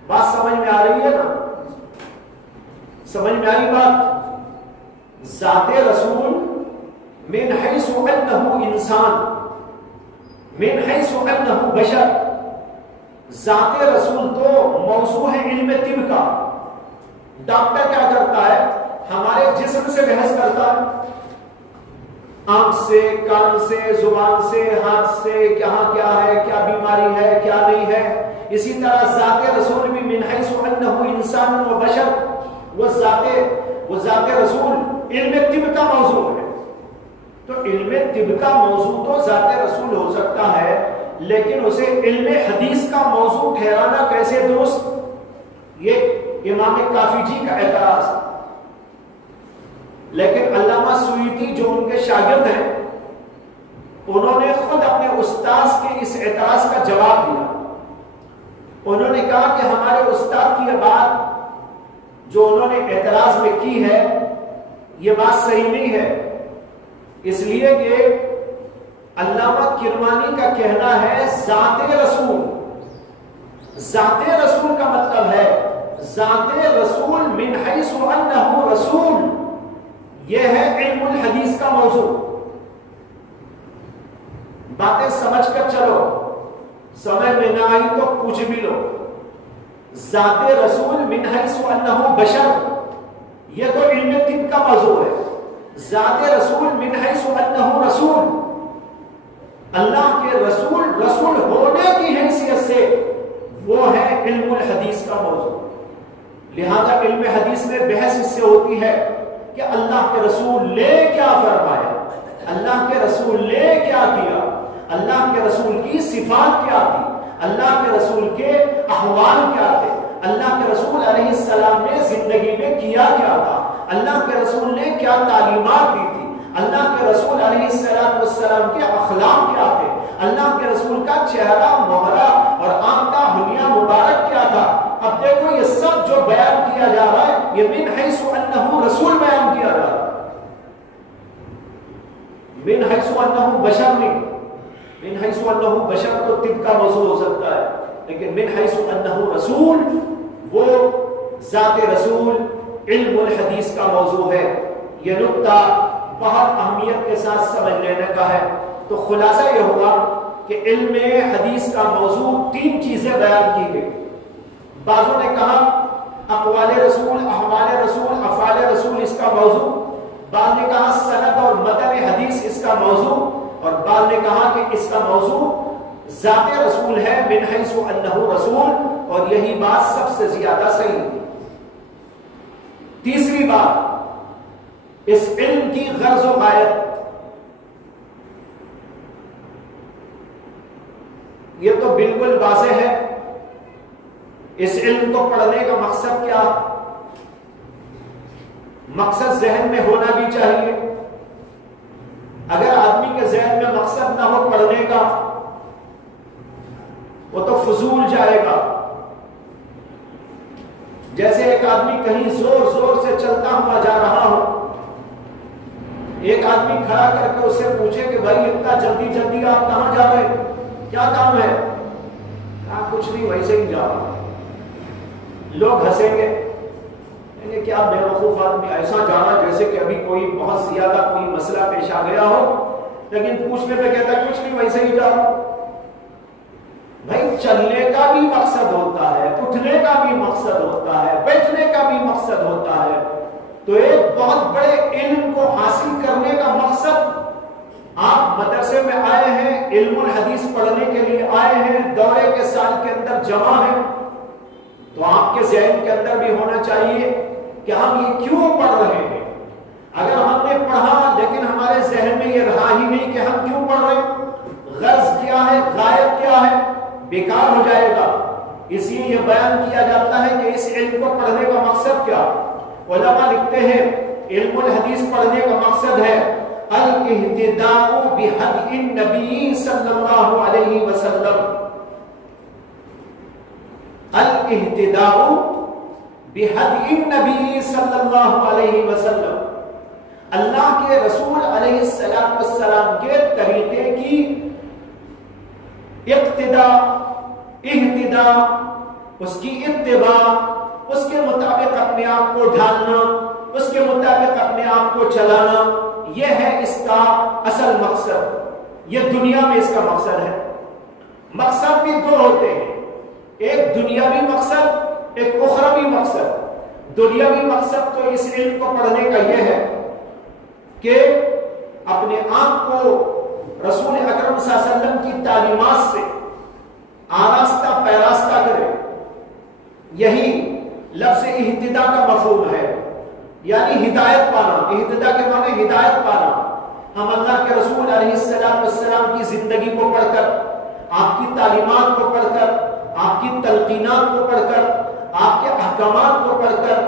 بات سمجھ میں آ رہی ہے نا؟ سمجھ میں آئی بات؟ ذات رسول من حیث انہ انسان, من حیث انہ بشر, ذات رسول تو موضوع ہے علم طب کا. ڈاکٹر کیا کرتا ہے؟ ہمارے جسم سے بحث کرتا ہے, آنکھ سے, کان سے, زبان سے, ہاتھ سے, کہاں کیا ہے, کیا بیماری ہے, کیا نہیں ہے. اسی طرح ذات رسول بھی من حیث انہ انسان و بشر, وہ ذات رسول علم طب کا موضوع ہے. تو علم طب کا موضوع تو ذات رسول ہو سکتا ہے, لیکن اسے علم حدیث کا موضوع ٹھہرانا کیسے دوست؟ یہ امام کافی جی کا اعتراض. لیکن علامہ سیوطی جو ان کے شاگرد ہیں, انہوں نے خود اپنے استاذ کے اس اعتراض کا جواب دیا. انہوں نے کہا کہ ہمارے استاد کی یہ بات جو انہوں نے اعتراض میں کی ہے یہ بات صحیح نہیں ہے, اس لیے کہ علامہ کرمانی کا کہنا ہے ذات رسول. ذات رسول کا مطلب ہے ذات رسول من حیث انہ رسول, یہ ہے علم الحدیث کا موضوع. باتیں سمجھ کر چلو, سمجھ میں نہ آئی تو پوچھ بھی لو. ذات رسول من حیث انہ بشر, یہ تو علم طب کا موضوع ہے. ذات رسول من حیث انہ رسول, اللہ کے رسول رسول ہونے کی حیثیت سے وہ ہے علم الحدیث کا موضوع. لہذا علم حدیث میں بحث اس سے ہوتی ہے کہ اللہ کے رسول نے کیا فرمایا, اللہ کے رسول نے کیا کیا, اللہ کے رسول کی صفات کیا تھی, اللہ کے رسول کے احوال کیا تھے, اللہ کے رسول علیہ السلام نے زندگی میں کیا کیا تھا, اللہ کے رسول نے کیا تعلیمات دی تھی, اللہ کے رسول علیہ السلام کے اخلاق کیا تھے, اللہ کے رسول کا چہرہ مہرہ اور آنکھ کا حلیہ مبارک کیا تھا. اب دیکھو یہ سب جو بیان کیا جا رہا ہے یہ من حیث انہ رسول بیان کیا جا رہا ہے. من حیث انہ بشر نہیں، من حیث انہ بشر تو طب کا موضوع ہو سکتا ہے، لیکن من حیث انہ رسول وہ ذات رسول علم الحدیث کا موضوع ہے۔ یہ نقطہ بہت اہمیت کے ساتھ سمجھ لینے کا ہے۔ تو خلاصہ یہ ہوگا کہ علم حدیث کا موضوع 3 چیزیں بیان کی گئی۔ بعضوں نے کہا اقوال رسول، احوال رسول، افعال رسول اس کا موضوع، بعض نے کہا سند اور متن حدیث اس کا موضوع، اور بعض نے کہا کہ اس کا موضوع ذات رسول ہے من حیث انہ رسول، اور یہی بات سب سے زیادہ صحیح ہے۔ تیسری بات، اس علم کی غرض و غایت، یہ تو بالکل واضح ہے۔ اس علم کو پڑھنے کا مقصد کیا؟ مقصد ذہن میں ہونا بھی چاہیے۔ اگر آدمی کے ذہن میں مقصد نہ ہو پڑھنے کا، وہ تو فضول جائے گا۔ جیسے ایک آدمی کہیں زور زور سے چلتا ہوا جا رہا ہو، ایک آدمی کھڑا کر کے اس سے پوچھے کہ بھائی اتنا جلدی جلدی آپ کہاں جا رہے ہیں، کیا کام ہے؟ کہا کچھ نہیں، ویسے ہی جا رہا۔ لوگ ہنسیں گے، کیا بے وقوف آدمی ایسا جانا جیسے کہ ابھی کوئی بہت زیادہ کوئی مسئلہ پیش آ گیا ہو، لیکن پوچھنے پہ کہتا ہے کچھ نہیں، ویسے ہی جا رہا۔ بھائی چلنے کا بھی مقصد ہوتا ہے، اٹھنے کا بھی مقصد ہوتا ہے، بیٹھنے کا بھی مقصد ہوتا ہے۔ تو ایک بہت بڑے علم کو حاصل کرنے کا مقصد، آپ مدرسے میں آئے ہیں، علم الحدیث پڑھنے کے لیے آئے ہیں، دورے کے سال کے اندر جمع ہیں، تو آپ کے ذہن کے اندر بھی ہونا چاہیے کہ ہم یہ کیوں پڑھ رہے ہیں۔ اگر ہم نے پڑھا لیکن ہمارے ذہن میں یہ رہا ہی نہیں کہ ہم کیوں پڑھ رہے ہیں، غرض کیا ہے، غایت کیا ہے، بیکار ہو جائے گا۔ اس لیے یہ بیان کیا جاتا ہے کہ اس علم کو پڑھنے کا مقصد کیا۔ علماء لکھتے ہیں علم الحدیث پڑھنے کا مقصد ہے الاہتداء بہدی النبی صلی اللہ علیہ وسلم، الاہتداء بہدی النبی صلی اللہ علیہ وسلم، اللہ کے رسول علیہ السلام کے طریقے کی اقتداء، اہتداء، اس کی اتباع، اس کے مطابق اپنے آپ کو ڈھالنا، اس کے مطابق اپنے آپ کو چلانا، یہ ہے اس کا اصل مقصد۔ یہ دنیا میں اس کا مقصد ہے۔ مقصد بھی 2 ہوتے ہیں، ایک دنیاوی مقصد، ایک اخروی مقصد۔ دنیاوی مقصد تو اس علم کو پڑھنے کا یہ ہے کہ اپنے آپ کو رسول اکرم صلی اللہ علیہ وسلم کی تعلیمات سے آراستہ پیراستہ کرے۔ یہی لفظ اہتداء کا مفہوم ہے، یعنی ہدایت پانا۔ اہتداء کے معنی ہدایت پانا۔ ہم اللہ کے رسول علیہ السلام کی زندگی کو پڑھ کر، آپ کی تعلیمات کو پڑھ کر، آپ کی تلقینات کو پڑھ کر، آپ کے احکامات کو پڑھ کر،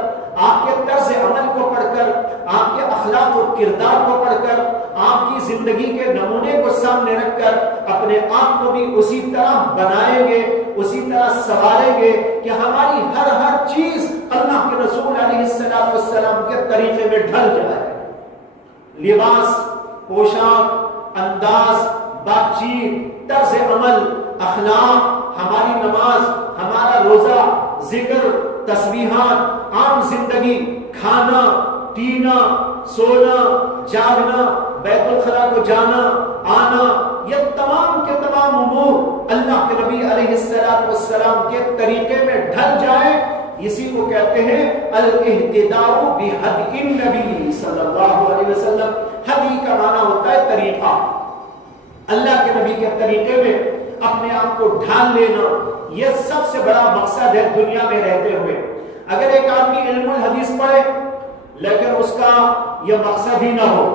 آپ کے طرز عمل کو پڑھ کر، آپ کے اخلاق و کردار کو پڑھ کر، آپ کی زندگی کے نمونے کو سامنے رکھ کر اپنے آپ کو بھی اسی طرح بنائیں گے، اسی طرح سنواریں گے کہ ہماری ہر چیز اللہ کے رسول علیہ السلام کے طریقے میں ڈھل جائے۔ لباس، پوشاک، انداز، بات چیت، طرز عمل، اخلاق، ہماری نماز، ہمارا روزہ، ذکر، تسبیحات، عام زندگی، کھانا پینا، سونا، جاگنا، بیت الخلا کو جانا آنا، یہ تمام کے تمام امور اللہ کے نبی علیہ السلام کے طریقے میں ڈھل جائیں، اسی کو کہتے ہیں الاہتداء بہدی النبی صلی اللہ علیہ وسلم۔ ہدی کا معنی ہوتا ہے طریقہ، اللہ کے نبی کے طریقے میں اپنے آپ کو ڈھال لینا، یہ سب سے بڑا مقصد ہے دنیا میں رہتے ہوئے۔ اگر ایک آدمی علم الحدیث پڑھے لیکن اس کا یہ مقصد ہی نہ ہو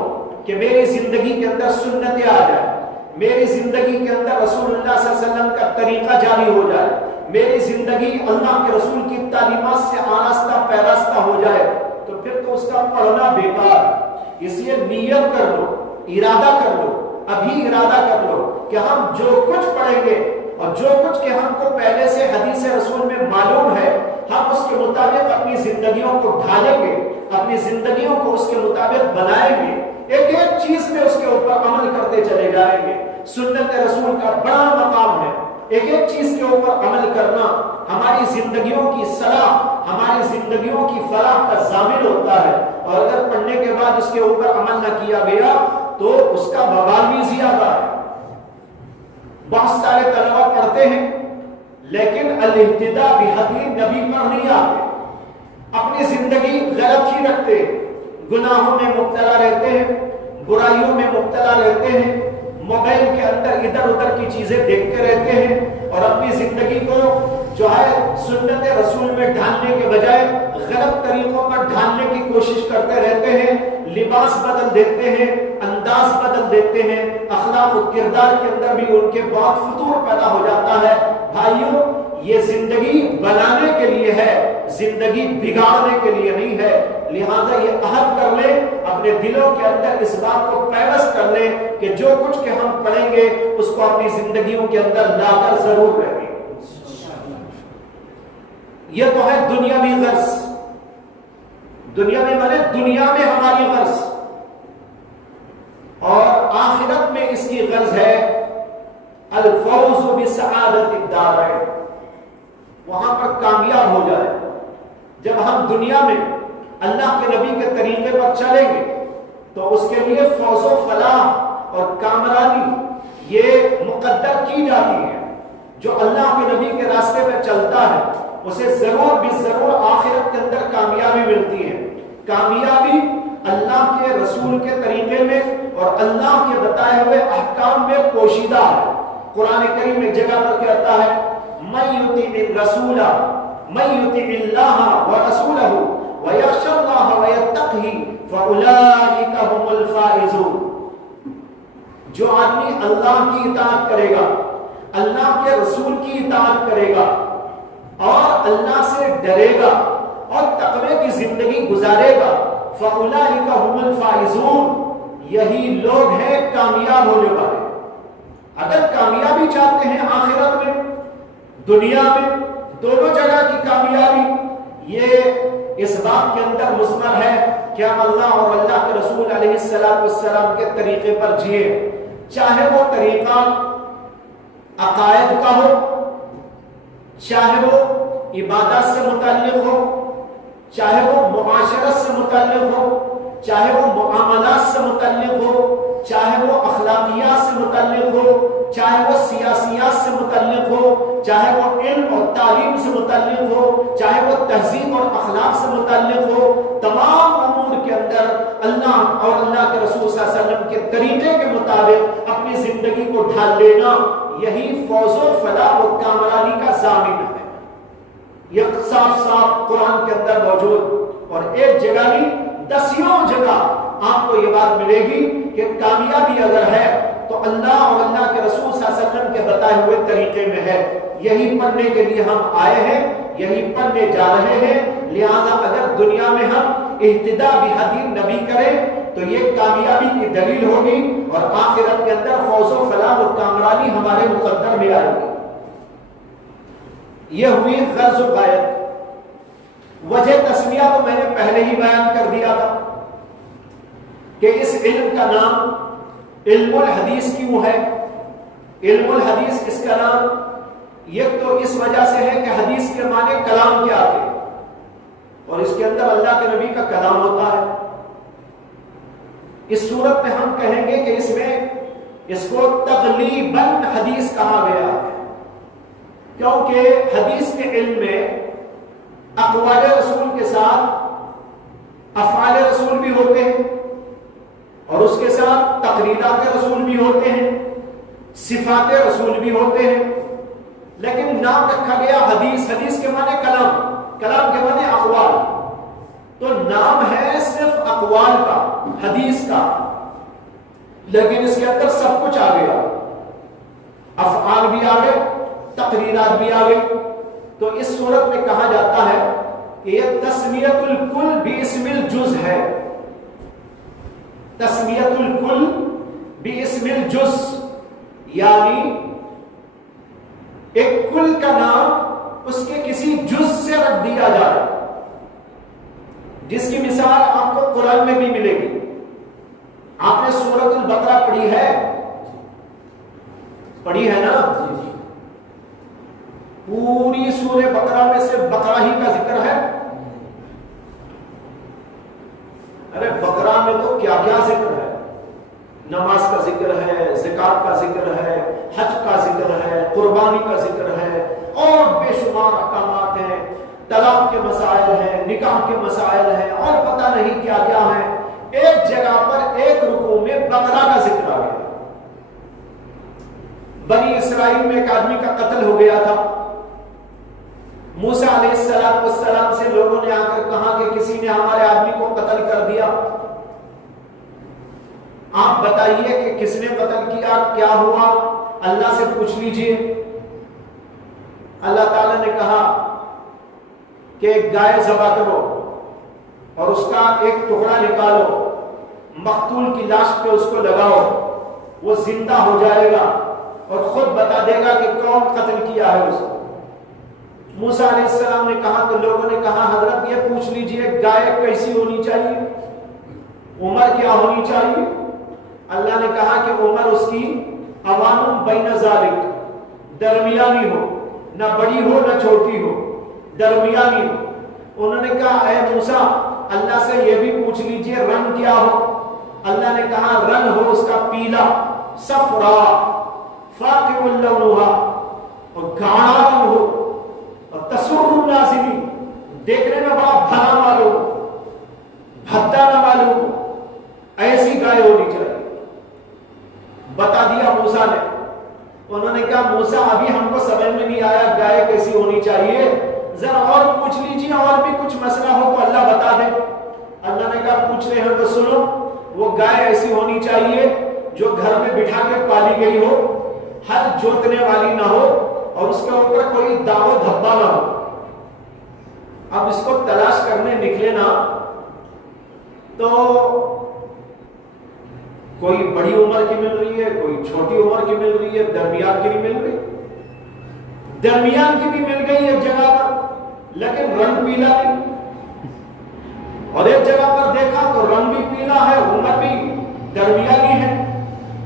کہ میری زندگی کے اندر سنتیں آ جائیں، میری زندگی کے اندر رسول اللہ صلی اللہ علیہ وسلم کا طریقہ جاری ہو جائے، میری زندگی اللہ کے رسول کی تعلیمات سے آراستہ پیراستہ ہو جائے، تو پھر تو اس کا پڑھنا بیکار ہے۔ اس لیے نیت کر لو، ارادہ کر لو، ابھی ارادہ کر لو کہ ہم جو کچھ پڑھیں گے اور جو کچھ کہ ہم کو پہلے سے حدیث رسول میں معلوم ہے، ہم اس کے مطابق اپنی زندگیوں کو ڈھالیں گے، اپنی زندگیوں کو اس کے مطابق بنائیں گے۔ ایک ایک چیز میں اس کے اوپر عمل کرتے چلے جائیں گے. سنت رسول کا بڑا مقام ہے. ایک ایک چیز کے اوپر عمل کرنا ہماری زندگیوں کی صلاح، ہماری زندگیوں کی فلاح کا ضامن ہوتا ہے. اور اگر پڑھنے کے بعد اس کے اوپر عمل نہ کیا گیا تو اس کا وبال بھی زیادہ ہے. بہت سارے طلبا پڑھتے ہیں لیکن الاہتداء بہدی نبی پر نہیں آتے، اپنی زندگی غلط ہی رکھتے، گناہوں میں مبتلا رہتے ہیں، برائیوں میں مبتلا رہتے ہیں، موبائل کے اندر ادھر ادھر کی چیزیں دیکھتے رہتے ہیں، اور اپنی زندگی کو جو ہے سنت رسول میں ڈھالنے کے بجائے غلط طریقوں پر ڈھالنے کی کوشش کرتے رہتے ہیں. لباس بدل دیتے ہیں، انداز بدل دیتے ہیں، اخلاق و کردار کے اندر بھی ان کے بہت فتور پیدا ہو جاتا ہے. بھائیوں، یہ زندگی بنانے کے لیے ہے، زندگی بگاڑنے کے لیے نہیں ہے. لہذا یہ عہد کر لیں، اپنے دلوں کے اندر اس بات کو پیوست کر لیں کہ جو کچھ کہ ہم پڑھیں گے اس کو اپنی زندگیوں کے اندر لا کر ضرور رہیں گے. یہ تو ہے دنیاوی غرض. دنیا میں مانے دنیا میں ہماری غرض، اور آخرت میں اس کی غرض ہے الفوز بسعادت الدارین، وہاں پر کامیاب ہو جائے. جب ہم دنیا میں اللہ کے نبی کے طریقے پر چلیں گے تو اس کے لیے فوز و فلاح اور کامرانی یہ مقدر کی جاتی ہے. جو اللہ کے نبی کے راستے میں چلتا ہے اسے ضرور بھی ضرور آخرت کے اندر کامیابی ملتی ہے. کامیابی اللہ کے رسول کے طریقے میں اور اللہ کے بتائے ہوئے احکام میں پوشیدہ ہے. قرآن کریم ایک جگہ پر کہتا ہے من یطیع الرسول من یطیع اللہ ورسولہ ویخشی اللہ ویتقہ فاولئک هم الفائزون. جو آدمی اللہ کی اطاعت کرے گا، اللہ کے رسول کی اطاعت کرے گا اور اللہ سے ڈرے گا اور تقوی کی زندگی گزارے گا، فاولئک هم الفائزون، یہی لوگ ہیں کامیاب ہونے والے. اگر کامیابی چاہتے ہیں آخرت میں، دنیا میں، دونوں جگہ کی کامیابی، یہ اس بات کے اندر مضمر ہے کہ ہم اللہ اور اللہ کے رسول علیہ السلام کے طریقے پر جیے. چاہے وہ طریقہ عقائد کا ہو، چاہے وہ عبادت سے متعلق ہو، چاہے وہ معاشرت سے متعلق ہو، چاہے وہ معاملات سے متعلق ہو، چاہے وہ اخلاقیات سے متعلق ہو، چاہے وہ سیاسیات سے متعلق ہو، چاہے وہ علم اور تعلیم سے متعلق ہو، چاہے وہ تہذیب اور اخلاق سے متعلق ہو. تمام امور کے اندر اللہ اور اللہ کے رسول صلی اللہ علیہ وسلم کے طریقے کے مطابق اپنی زندگی کو ڈھال لینا، یہی فوز و فلاح و کامرانی کا ضامن ہے. یہ صاف صاف قرآن کے اندر موجود، اور ایک جگہ نہیں دسیوں جگہ آپ کو یہ بات ملے گی کہ کامیابی اگر ہے تو اللہ اور اللہ کے رسول صلی اللہ علیہ وسلم کے بتائے ہوئے طریقے میں ہے. یہی پڑھنے کے لیے ہم آئے ہیں، یہی پڑھنے جا رہے ہیں. لہذا اگر دنیا میں ہم اہتداء بہدی نبی کریں تو یہ کامیابی کی دلیل ہوگی، اور آخرت کے اندر فوز و فلاح و کامرانی ہمارے مقدر میں آئے گی. یہ ہوئی غرض و غایت. وجہ تسمیہ تو میں نے پہلے ہی بیان کر دیا تھا کہ اس علم کا نام علم الحدیث کیوں ہے. علم الحدیث اس کا نام یہ تو اس وجہ سے ہے کہ حدیث کے معنی کلام کیا آتے، اور اس کے اندر اللہ کے نبی کا کلام ہوتا ہے. اس صورت میں ہم کہیں گے کہ اس میں اس کو تغلیباً حدیث کہا گیا ہے، کیونکہ حدیث کے علم میں اقوال رسول کے ساتھ افعال رسول بھی ہوتے ہیں، اور اس کے ساتھ تقریرات رسول بھی ہوتے ہیں، صفات رسول بھی ہوتے ہیں. لیکن نام رکھا گیا حدیث. حدیث کے معنی کلام، کلام کے معنی اقوال. تو نام ہے صرف اقوال کا، حدیث کا، لیکن اس کے اندر سب کچھ آ گیا. افعال بھی آ گئے، تقریرات بھی آ گئی. تو اس صورت میں کہا جاتا ہے کہ یہ تسمیت الکل باسم الجز ہے. تسمیت الکل باسم الجز، یعنی ایک کل کا نام اس کے کسی جز سے رکھ دیا جائے، جس کی مثال آپ کو قرآن میں بھی ملے گی. سورۃ البقرہ پڑھی ہے؟ پڑھی ہے نا؟ پوری سورہ بقرہ میں سے بقرہ ہی کا ذکر ہے؟ ارے بقرہ میں تو کیا کیا ذکر ہے، نماز کا ذکر ہے، زکات کا ذکر ہے، حج کا ذکر ہے، قربانی کا ذکر ہے، اور بے شمار احکامات ہیں، طلاق کے مسائل ہیں، نکاح کے مسائل ہیں، اور پتہ نہیں کیا کیا ہیں۔ ایک جگہ پر ایک رکوع میں بقرہ کا ذکر آ گیا۔ بنی اسرائیل میں ایک آدمی کا قتل ہو گیا تھا، موسیٰ علیہ السلام سے لوگوں نے آ کر کہا کہ کسی نے ہمارے آدمی کو قتل کر دیا، آپ بتائیے کہ کس نے قتل کیا، کیا ہوا، اللہ سے پوچھ لیجئے۔ اللہ تعالیٰ نے کہا کہ ایک گائے ذبح کرو اور اس کا ایک ٹکڑا نکالو، مقتول کی لاش پہ اس کو لگاؤ، وہ زندہ ہو جائے گا اور خود بتا دے گا کہ کون قتل کیا ہے اس کو۔ موسیٰ علیہ السلام نے کہا تو لوگوں نے کہا حضرت یہ پوچھ لیجئے گائے کیسی ہونی چاہیے، عمر کیا ہونی چاہیے؟ اللہ نے کہا کہ عمر اس کی عوام بین ذالک، درمیانی ہو، نہ بڑی ہو نہ چھوٹی ہو، درمیانی ہو۔ انہوں نے کہا اے موسیٰ اللہ سے یہ بھی پوچھ لیجئے رنگ کیا ہو؟ اللہ نے کہا رنگ ہو اس کا پیلا، صفرا فاقع لونھا، اور گاڑھا رنگ ہو، اور تسر الناظرین، دیکھنے میں بڑا بھلا معلوم، بھدا نہ معلوم، ایسی گائے ہونی چاہیے۔ بتا دیا موسیٰ نے۔ انہوں نے کہا موسیٰ ابھی ہم کو سمجھ میں نہیں آیا گائے کیسی ہونی چاہیے، ذرا اور پوچھ لیجیے، اور بھی کچھ مسئلہ ہو تو اللہ بتا دے۔ اللہ نے کہا پوچھ رہے ہیں تو سنو، وہ گائے ایسی ہونی چاہیے جو گھر میں بٹھا کے پالی گئی ہو، ہل جوتنے والی نہ ہو، اور اس کے اوپر کوئی داغ و دھبا نہ ہو۔ اب اس کو تلاش کرنے نکلے نا تو کوئی بڑی عمر کی مل رہی ہے، کوئی چھوٹی عمر کی مل رہی ہے، درمیان کی نہیں مل رہی، درمیان کی بھی مل گئی ایک جگہ پر لیکن رنگ پیلا نہیں، اور ایک جگہ پر دیکھا تو رنگ بھی پیلا ہے، عمر بھی درمیانی ہے،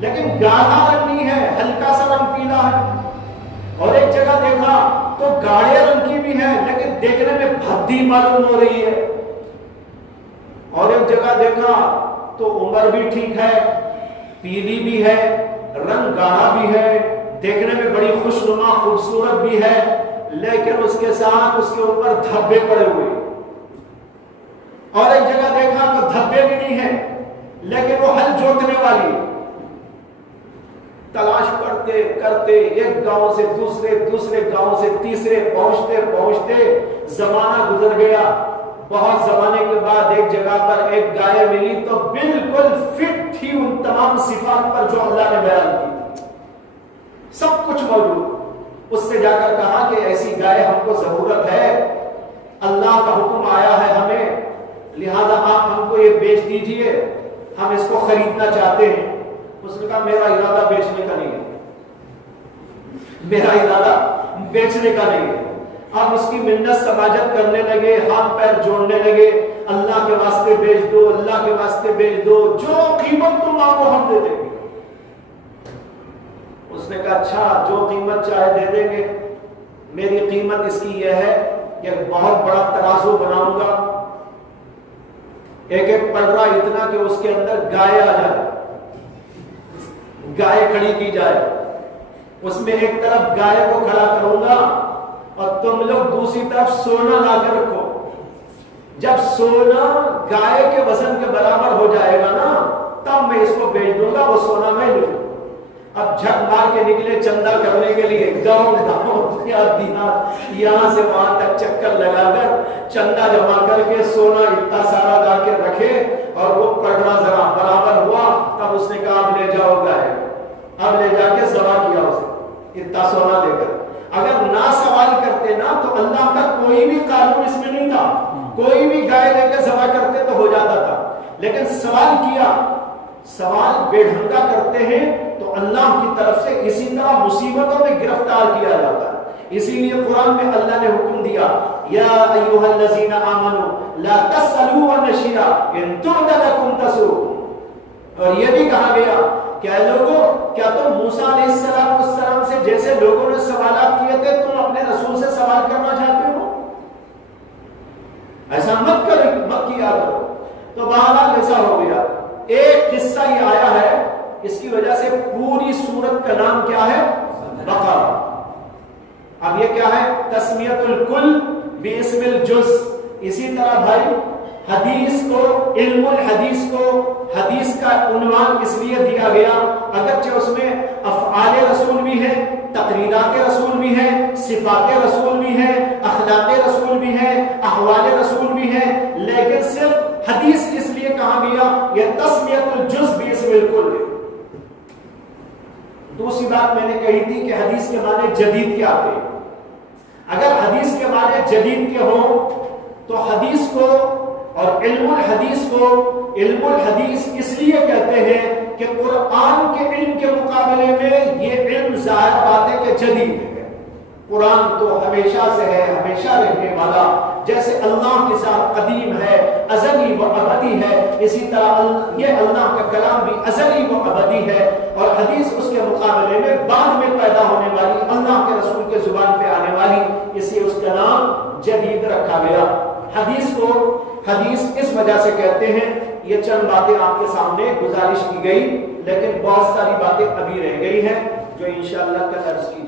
لیکن گاڑھا رنگ نہیں ہے، ہلکا سا رنگ پیلا ہے، اور ایک جگہ دیکھا تو گاڑھے رنگ کی بھی ہے لیکن دیکھنے میں بھدی معلوم ہو رہی ہے، اور ایک جگہ دیکھا تو عمر بھی ٹھیک ہے، پیلی بھی ہے، رنگ گاڑھا بھی ہے، دیکھنے میں بڑی خوشنما خوبصورت بھی ہے، لیکن اس کے ساتھ اس کے اوپر دھبے پڑے ہوئے، اور ایک جگہ دیکھا تو دھبے بھی نہیں ہیں لیکن وہ ہل جوتنے والی۔ تلاش کرتے کرتے ایک گاؤں سے دوسرے گاؤں سے تیسرے پہنچتے زمانہ گزر گیا۔ بہت زمانے کے بعد ایک جگہ پر ایک گائے ملی تو بالکل فٹ تھی ان تمام صفات پر جو اللہ نے بیان کی، سب کچھ موجود۔ اس سے جا کر کہا کہ ایسی گائے ہم کو ضرورت ہے، اللہ کا حکم آیا ہے ہمیں، لہذا آپ ہم کو یہ بیچ دیجئے، ہم اس کو خریدنا چاہتے ہیں۔ اس نے کہا میرا ارادہ بیچنے کا نہیں ہے، میرا ارادہ بیچنے کا نہیں ہے۔ اب اس کی منت سماجت کرنے لگے، ہاتھ پیر جوڑنے لگے، اللہ کے واسطے بیچ دو، اللہ کے واسطے بیچ دو، جو قیمت تم مانگو ہم دے دیں گے۔ اس نے کہا اچھا جو قیمت چاہے دے دیں گے، میری قیمت اس کی یہ ہے کہ ایک بہت بڑا ترازو بناؤں گا، ایک پلڑا اتنا کہ اس کے اندر گائے آ جائے، گائے کھڑی کی جائے، اس میں ایک طرف گائے کو کھڑا کروں گا اور تم لوگ دوسری طرف سونا لا کر رکھو۔ جب سونا گائے کے وزن کے برابر ہو جائے گا نا تب میں اس کو بیچ دوں گا، وہ سونا میں لوں۔ اب جھک مار کے نکلے چندہ کرنے کے لیے، گاؤں یہاں سے وہاں تک چکر لگا کر چندہ جمع کر کے سونا اتنا سارا لا کے رکھے، اور وہ پڑھنا ذرا برابر ہوا تب اس نے کہا اب لے جاؤ گائے، اب لے جا کے ذبح کیا اسے اتنا سونا لے کر۔ اگر نہ سوال کرتے نا تو اللہ کا کوئی بھی قانون اس میں نہیں تھا، کوئی بھی گائے لے کے ذبح کرتے تو ہو جاتا تھا، لیکن سوال کیا، سوال بے ڈھنگا کرتے ہیں تو اللہ کی طرف سے اسی طرح مصیبتوں میں گرفتار کیا جاتا ہے۔ اسی لیے قرآن میں اللہ نے حکم دیا یا ایھا الذین آمنوا لا تسألوا عن اشیاء ان تبد لکم تسؤکم، اور یہ بھی کہا گیا کہ اے لوگوں کیا تم موسیٰ علیہ السلام سے جیسے لوگوں نے سوالات کیے تھے تم اپنے رسول سے سوال کرنا چاہتے ہو؟ ایسا مت کیا کرو. تو بہرحال ایسا ہو گیا. ایک قصہ یہ آیا ہے، اس کی وجہ سے پوری سورت کا نام کیا ہے؟ بقرہ. اب یہ کیا ہے؟ تسمیت الکل باسم الجز. اسی طرح بھائی حدیث کو، علم الحدیث کو حدیث کا عنوان اس لیے دیا گیا اگرچہ اس میں افعال رسول بھی ہیں، تقریرات رسول بھی ہیں، صفات رسول بھی ہیں، اخلاق رسول بھی ہیں، احوال رسول بھی ہیں، لیکن صرف حدیث اس لیے کہا گیا یہ تسمیت الجز باسم الکل ہے. دوسری بات میں نے کہی تھی کہ حدیث کے معنی جدید کیا آتے ہیں. اگر حدیث کے معنی جدید کے ہوں تو حدیث کو اور علم الحدیث کو علم الحدیث اس لیے کہتے ہیں کہ قرآن کے علم کے مقابلے میں یہ علم ظاہر بات ہے کہ جدید ہے. قرآن تو ہمیشہ سے ہے، ہمیشہ رہنے والا. جیسے اللہ کے ساتھ قدیم ہے، ازلی و ابدی ہے، اسی طرح یہ اللہ کا کلام بھی ازلی و ابدی ہے. اور حدیث اس کے مقابلے میں بعد میں پیدا ہونے والی، اللہ کے رسول کے زبان پہ آنے والی، اس لیے اس کا نام جدید رکھا گیا. حدیث کو حدیث اس وجہ سے کہتے ہیں. یہ چند باتیں آپ کے سامنے گزارش کی گئی، لیکن بہت ساری باتیں ابھی رہ گئی ہیں جو انشاءاللہ کل عرض کی